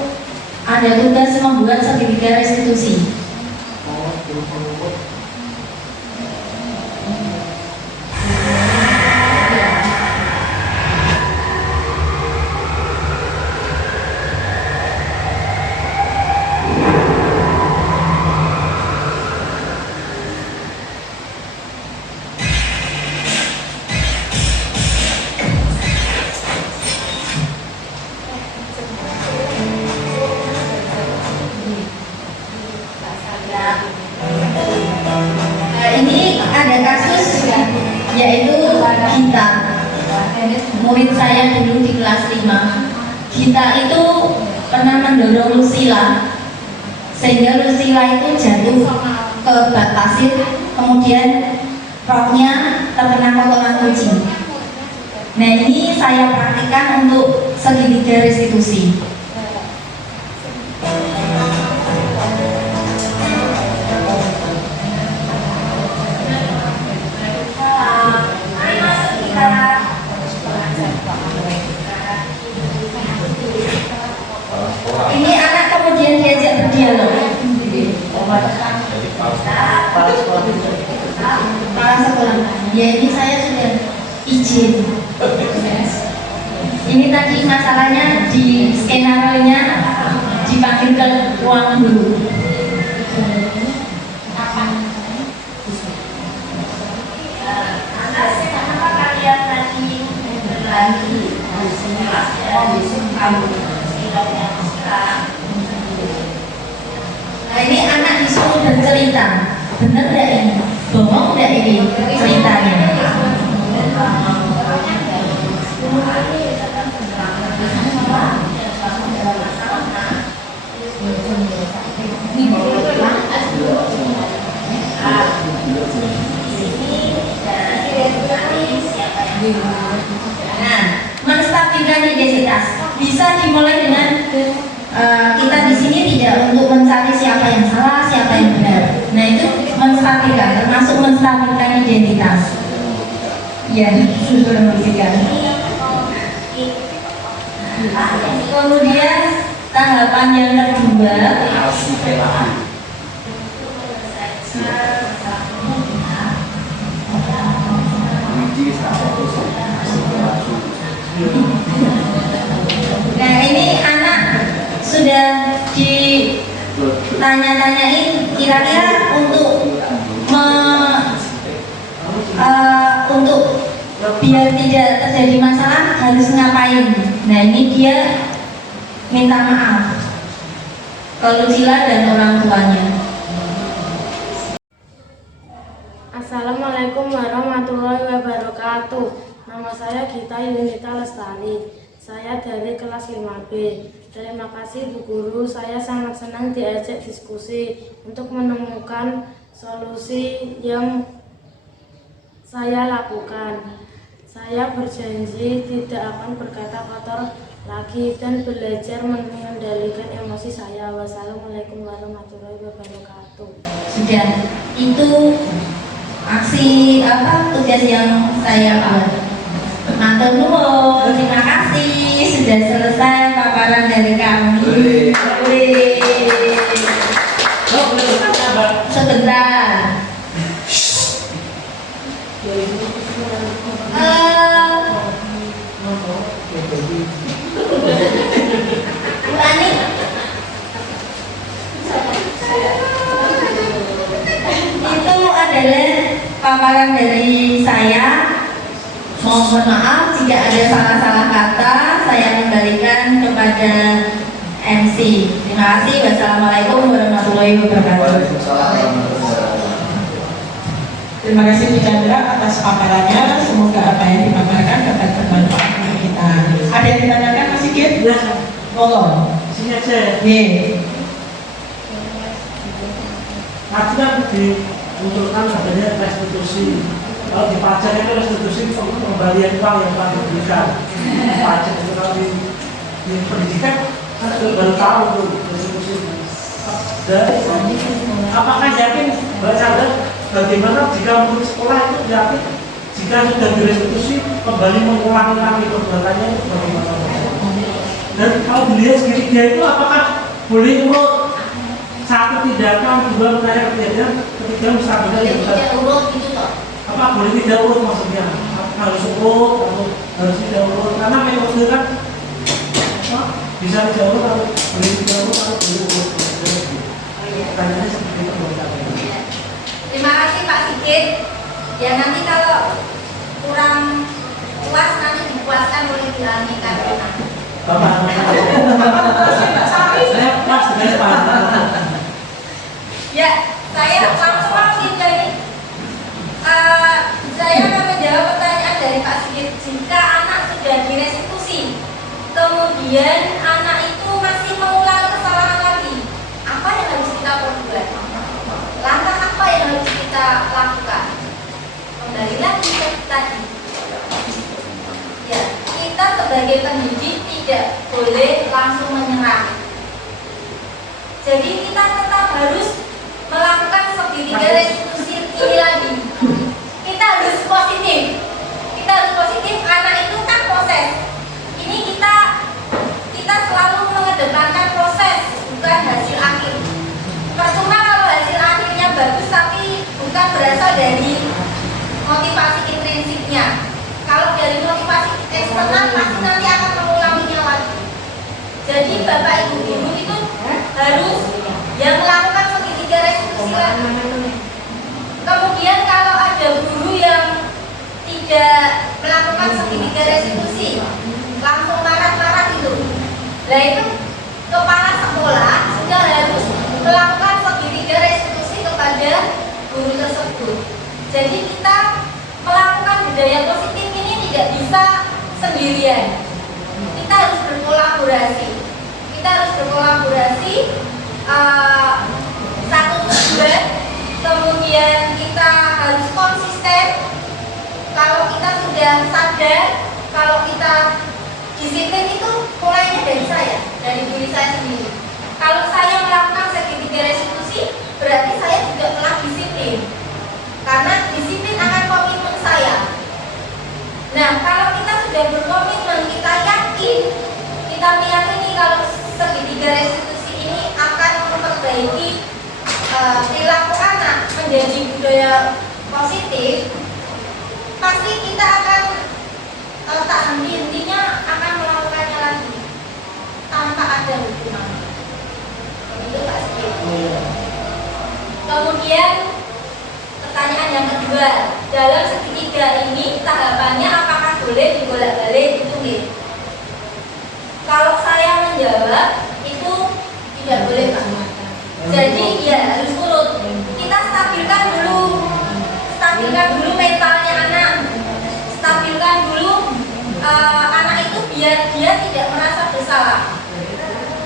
ada tugas membuat segitiga restitusi. Yaitu Gita, murid saya dulu di kelas 5. Gita itu pernah mendorong Lucila sehingga Lucila itu jatuh ke bak pasir, kemudian roknya terkena kotoran kucing. Nah, ini saya praktikkan untuk segitiga restitusi. Ini anak kemudian diajak berdialog. Kepala sekolah. Ya, ini saya sudah izin. Ini tadi masalahnya di skenario-nya dipanggil ke ruang guru. Bener nggak ini? Bohong nggak ini ceritanya? Nah, menstabilkan identitas bisa dimulai dengan kita di sini tidak untuk mencari siapa yang salah, siapa yang benar. Nah itu menstabilkan, termasuk menstabilkan identitas. Ya, justru membuktikan. Kemudian tanggapan yang kedua. Nah ini anak sudah ditanya-tanyain kira-kira untuk untuk biar tidak terjadi masalah harus ngapain. Nah ini dia minta maaf ke Lucila dan orang tuanya. Assalamualaikum warahmatullahi wabarakatuh. Nama saya Gita Yunita Lestari. Saya dari kelas 5B. Terima kasih Bu Guru, saya sangat senang diajak diskusi untuk menemukan solusi yang saya lakukan. Saya berjanji tidak akan berkata kotor lagi dan belajar mengendalikan emosi saya. Wassalamualaikum warahmatullahi wabarakatuh. Sudah, itu aksi tugas yang saya buat. Matur nuwun, terima kasih sudah selesai paparan dari kami. Sebentar. Bu Ani, itu adalah paparan dari saya. Mohon maaf jika ada salah-salah kata, saya kembalikan kepada MC. Terima kasih. Wassalamualaikum warahmatullahi wabarakatuh. Terima kasih Bu Chandra atas paparannya. Semoga apa yang dipaparkan dapat bermanfaat untuk kita. Ada yang ditanyakan Mas Sigit? Ya. Monggo. Sini aja. Nggih. Tadi kan diunturkan adanya restitusi. Kalau di pajak itu restitusi pengembalian uang yang telah diberikan. Pajak itu kalau di pendidikan kan baru tahu tuh restitusi. Dan apakah yakin Mbak Chandra bagaimana jika menurut sekolah itu yakin jika sudah direstitusi kembali mengulangi lagi perbuatannya itu bagaimana? Dan kalau dilihat segitiga itu apakah boleh urut satu tindakan, dua menanya kejadian, ketiga misalnya Tidak urut itu toh. apa boleh tidak urut maksudnya? Harus urut atau harus tidak urut? Karena metode kan bisa tidak urut atau boleh tidak urut atau boleh urut. Tanyanya seperti itu. Terima kasih Pak Sigit. Ya nanti kalau kurang puas nanti dipuaskan oleh Bilani Karuna. Bapak, saya pas dengan Pak. Ya, saya langsung ini. Saya akan menjawab pertanyaan dari Pak Sigit. Jika anak sudah direstitusi, kemudian anak itu masih mengulangi kesalahan lagi, apa yang harus kita perbuat? Langkah apa yang harus kita lakukan? Kembali lagi ke tadi. Ya, kita sebagai pendidik tidak boleh langsung menyerah. Jadi kita tetap harus melakukan segitiga restitusi ini lagi. Kita harus positif. Kita harus positif. Anak itu kan proses. Ini kita selalu mengedepankan proses, bukan hasil akhir. Percuma kalau hasil akhirnya bagus tapi bukan berasal dari motivasi intrinsiknya. Kalau dari motivasi eksternal pasti nanti akan mengulanginya lagi. Jadi Bapak Ibu guru itu harus yang melakukan segitiga restitusi lagi. Kemudian kalau ada guru yang tidak melakukan segitiga restitusi, langsung marah-marah itu. Nah itu kepala sekolah sudah harus melakukan segitiga restitusi kepada Jadi kita melakukan budaya positif ini tidak bisa sendirian. Kita harus berkolaborasi. Kita harus berkolaborasi, satu tujuan, kemudian kita harus konsisten. Kalau kita sudah sadar, kalau kita disiplin itu mulainya dari saya, dari diri saya sendiri. Kalau saya melakukan segitiga restitusi, berarti saya juga telah disiplin. Karena disiplin akan komitmen saya. Nah, kalau kita sudah berkomitmen, kita yakin, kita meyakini kalau segitiga restitusi ini akan memperbaiki perilaku anak menjadi budaya positif, pasti kita akan tak henti-hentinya akan melakukannya lagi tanpa ada hukuman. Itu pasti. Kemudian pertanyaan yang kedua, dalam segitiga ini tahapannya apakah boleh dibolak-balik? Itu nih. Kalau saya menjawab itu tidak boleh, Pak. Jadi ya harus urut. Kita stabilkan dulu mentalnya anak, stabilkan dulu anak itu biar dia tidak merasa bersalah.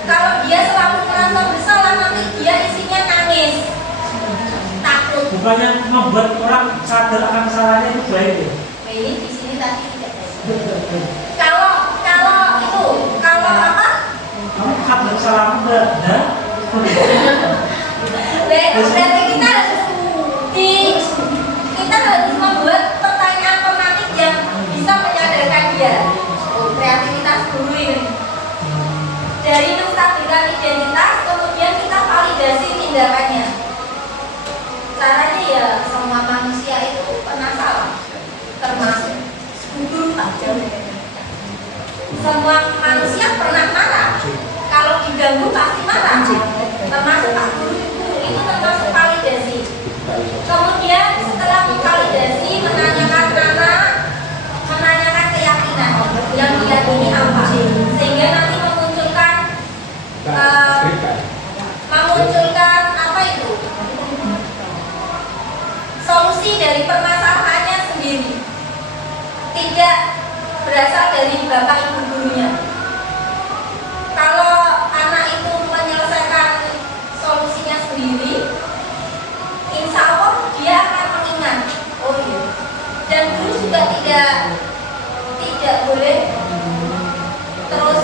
Kalau dia selalu merasa bersalah, nanti dia isinya nangis, takut. Bukannya membuat orang sadar akan kesalahannya itu baik ya? Ini di sini tadi tidak ada. Kalau apa? Kamu sadar kesalahan enggak? Berarti kita harus membuat pertanyaan formatif yang bisa menyadarkan dia. Kreativitas guru ini. Dari menstabilkan identitas, kemudian kita validasi tindakannya. Caranya ya semua manusia itu pernah salah, termasuk guru aja. Semua manusia pernah marah. Kalau diganggu pasti marah. Termasuk Pak Guru itu termasuk validasi. Kemudian setelah memvalidasi, menanyakan anak, menanyakan keyakinan yang diyakini apa, sehingga nanti memunculkan apa itu? Solusi dari permasalahannya sendiri. Tidak berasal dari bapak ibu gurunya. Kalau anak itu menyelesaikan solusinya sendiri, insya Allah dia akan mengingat. Oh iya. Dan guru juga tidak boleh terus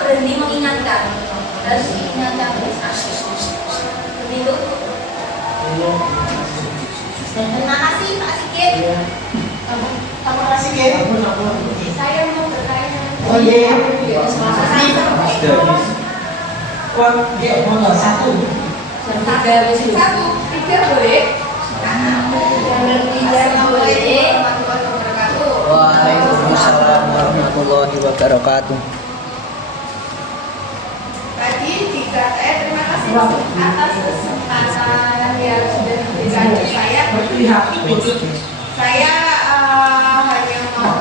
berhenti mengingatkan. Harus diingatkan terus. Begitu. Terima kasih Pak Sigit. Terima kasih, Sigit. Saya mau bertanya. Oh iya. Terima kasih. Wah, dia mau satu. Tiga boleh. Tiga boleh. Waalaikumsalam warahmatullahi wabarakatuh. Tadi terima kasih atas kesempatan yang sudah diberikan ke saya. Saya hanya mau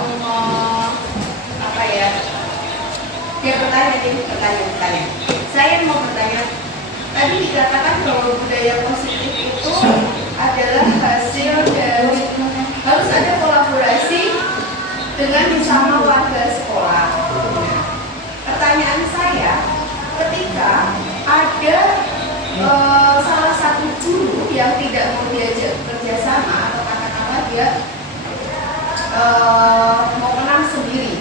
bertanya. Saya mau bertanya. Tadi dikatakan bahwa budaya positif itu adalah hasil dari harus ada kolaborasi dengan bersama warga sekolah. Pertanyaan saya, ketika ada salah satu guru yang tidak mau diajak kerjasama atau katakanlah dia mau menang sendiri,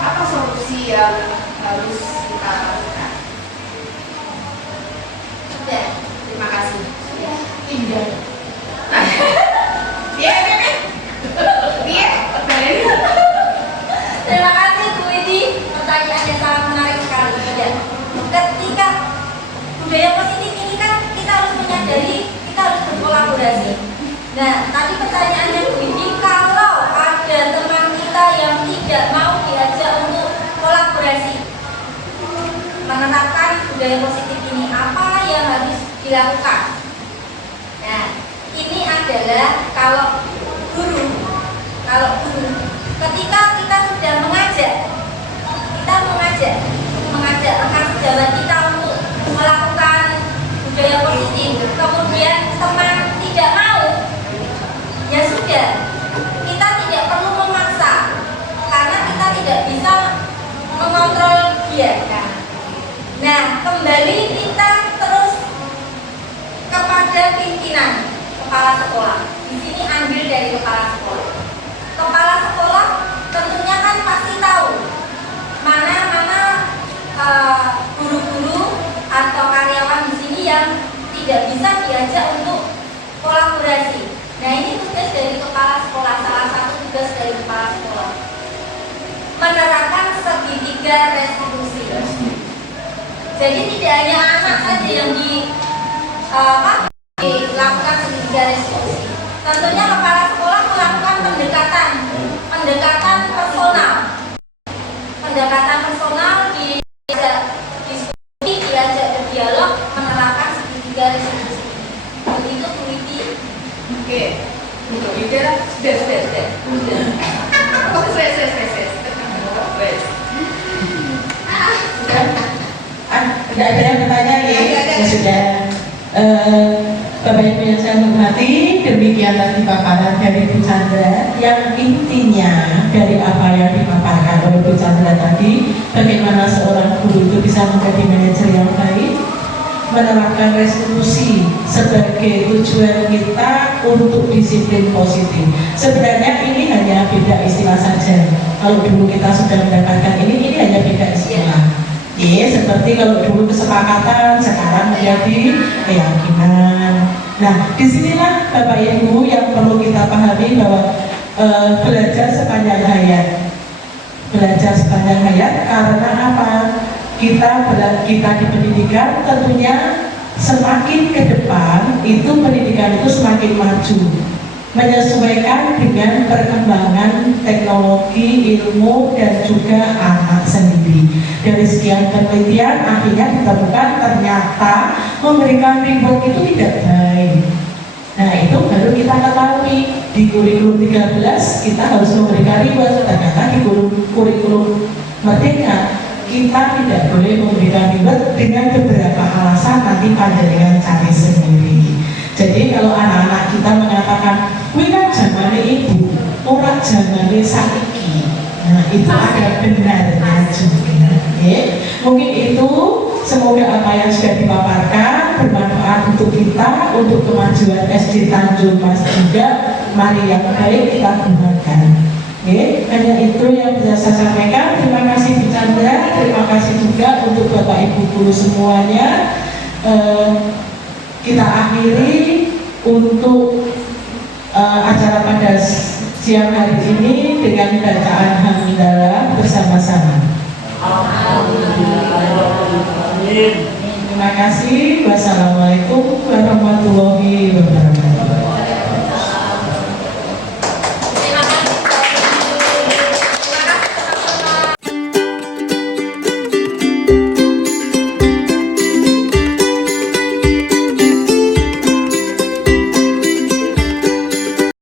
apa solusi yang harus kita lakukan? Ya, terima kasih. Tinggal. Terima kasih Bu Widi, pertanyaannya sangat menarik sekali. Ya. Ketika budaya positif ini kan kita harus menyadari, kita harus berkolaborasi. Nah, tadi pertanyaannya Bu Widi, kalau ada teman kita yang tidak mau diajak untuk kolaborasi, menetapkan budaya positif ini, apa yang harus dilakukan? Nah, ini adalah kalau guru, ketika kita sudah mengajak rekan sejawat kita untuk melakukan budaya positif, kemudian teman tidak mau, pimpinan kepala sekolah. Di sini ambil dari kepala sekolah. Kepala sekolah tentunya kan pasti tahu mana guru-guru atau karyawan di sini yang tidak bisa diajak untuk kolaborasi. Nah, ini tugas dari kepala sekolah, salah satu tugas dari kepala sekolah, menerapkan segitiga restitusi. Jadi tidak hanya anak saja yang dilakukan segitiga restitusi. Tentunya kepala sekolah melakukan pendekatan personal, diajak diskusi, diajak berdialog, menerapkan segitiga restitusi. Begitu Bu Widi. Oke, untuk ide sudah. Tidak ada yang bertanya ya? Ya sudah. Bapak Ibu yang saya hormati, demikian tadi paparan dari Bu Chandra yang intinya dari apa yang dipaparkan oleh Bu Chandra tadi, bagaimana seorang guru itu bisa menjadi manajer yang baik, menerapkan restitusi sebagai tujuan kita untuk disiplin positif. Sebenarnya ini hanya beda istilah saja. Kalau dulu kita sudah mendapatkan ini hanya beda istilah. Ya, seperti kalau dulu kesepakatan, sekarang menjadi keyakinan. Nah, disinilah Bapak Ibu yang perlu kita pahami bahwa belajar sepanjang hayat. Belajar sepanjang hayat karena apa? Kita di pendidikan tentunya semakin ke depan itu pendidikan itu semakin maju, menyesuaikan dengan perkembangan teknologi, ilmu, dan juga anak sendiri. Dari sekian penelitian akhirnya ditemukan ternyata memberikan reward itu tidak baik. Nah, itu baru kita ketahui di kurikulum 13 kita harus memberikan reward, ternyata di kurikulum Merdeka kita tidak boleh memberikan reward dengan beberapa alasan, nanti panjenengan cari sendiri. Jadi kalau anak-anak kita mengatakan, "Wih kan zamannya ibu, orang zamannya saiki." Nah, itu ada benarnya juga. Ya. Mungkin itu, semoga apa yang sudah dipaparkan bermanfaat untuk kita, untuk kemajuan SD Tanjung Mas juga. Mari yang baik kita gunakan. Oke, hanya itu yang bisa saya sampaikan. Terima kasih Bu Chandra, terima kasih juga untuk Bapak Ibu guru semuanya. Kita akhiri untuk acara pada siang hari ini dengan bacaan hamdalah bersama-sama. Terima kasih. Wassalamualaikum warahmatullahi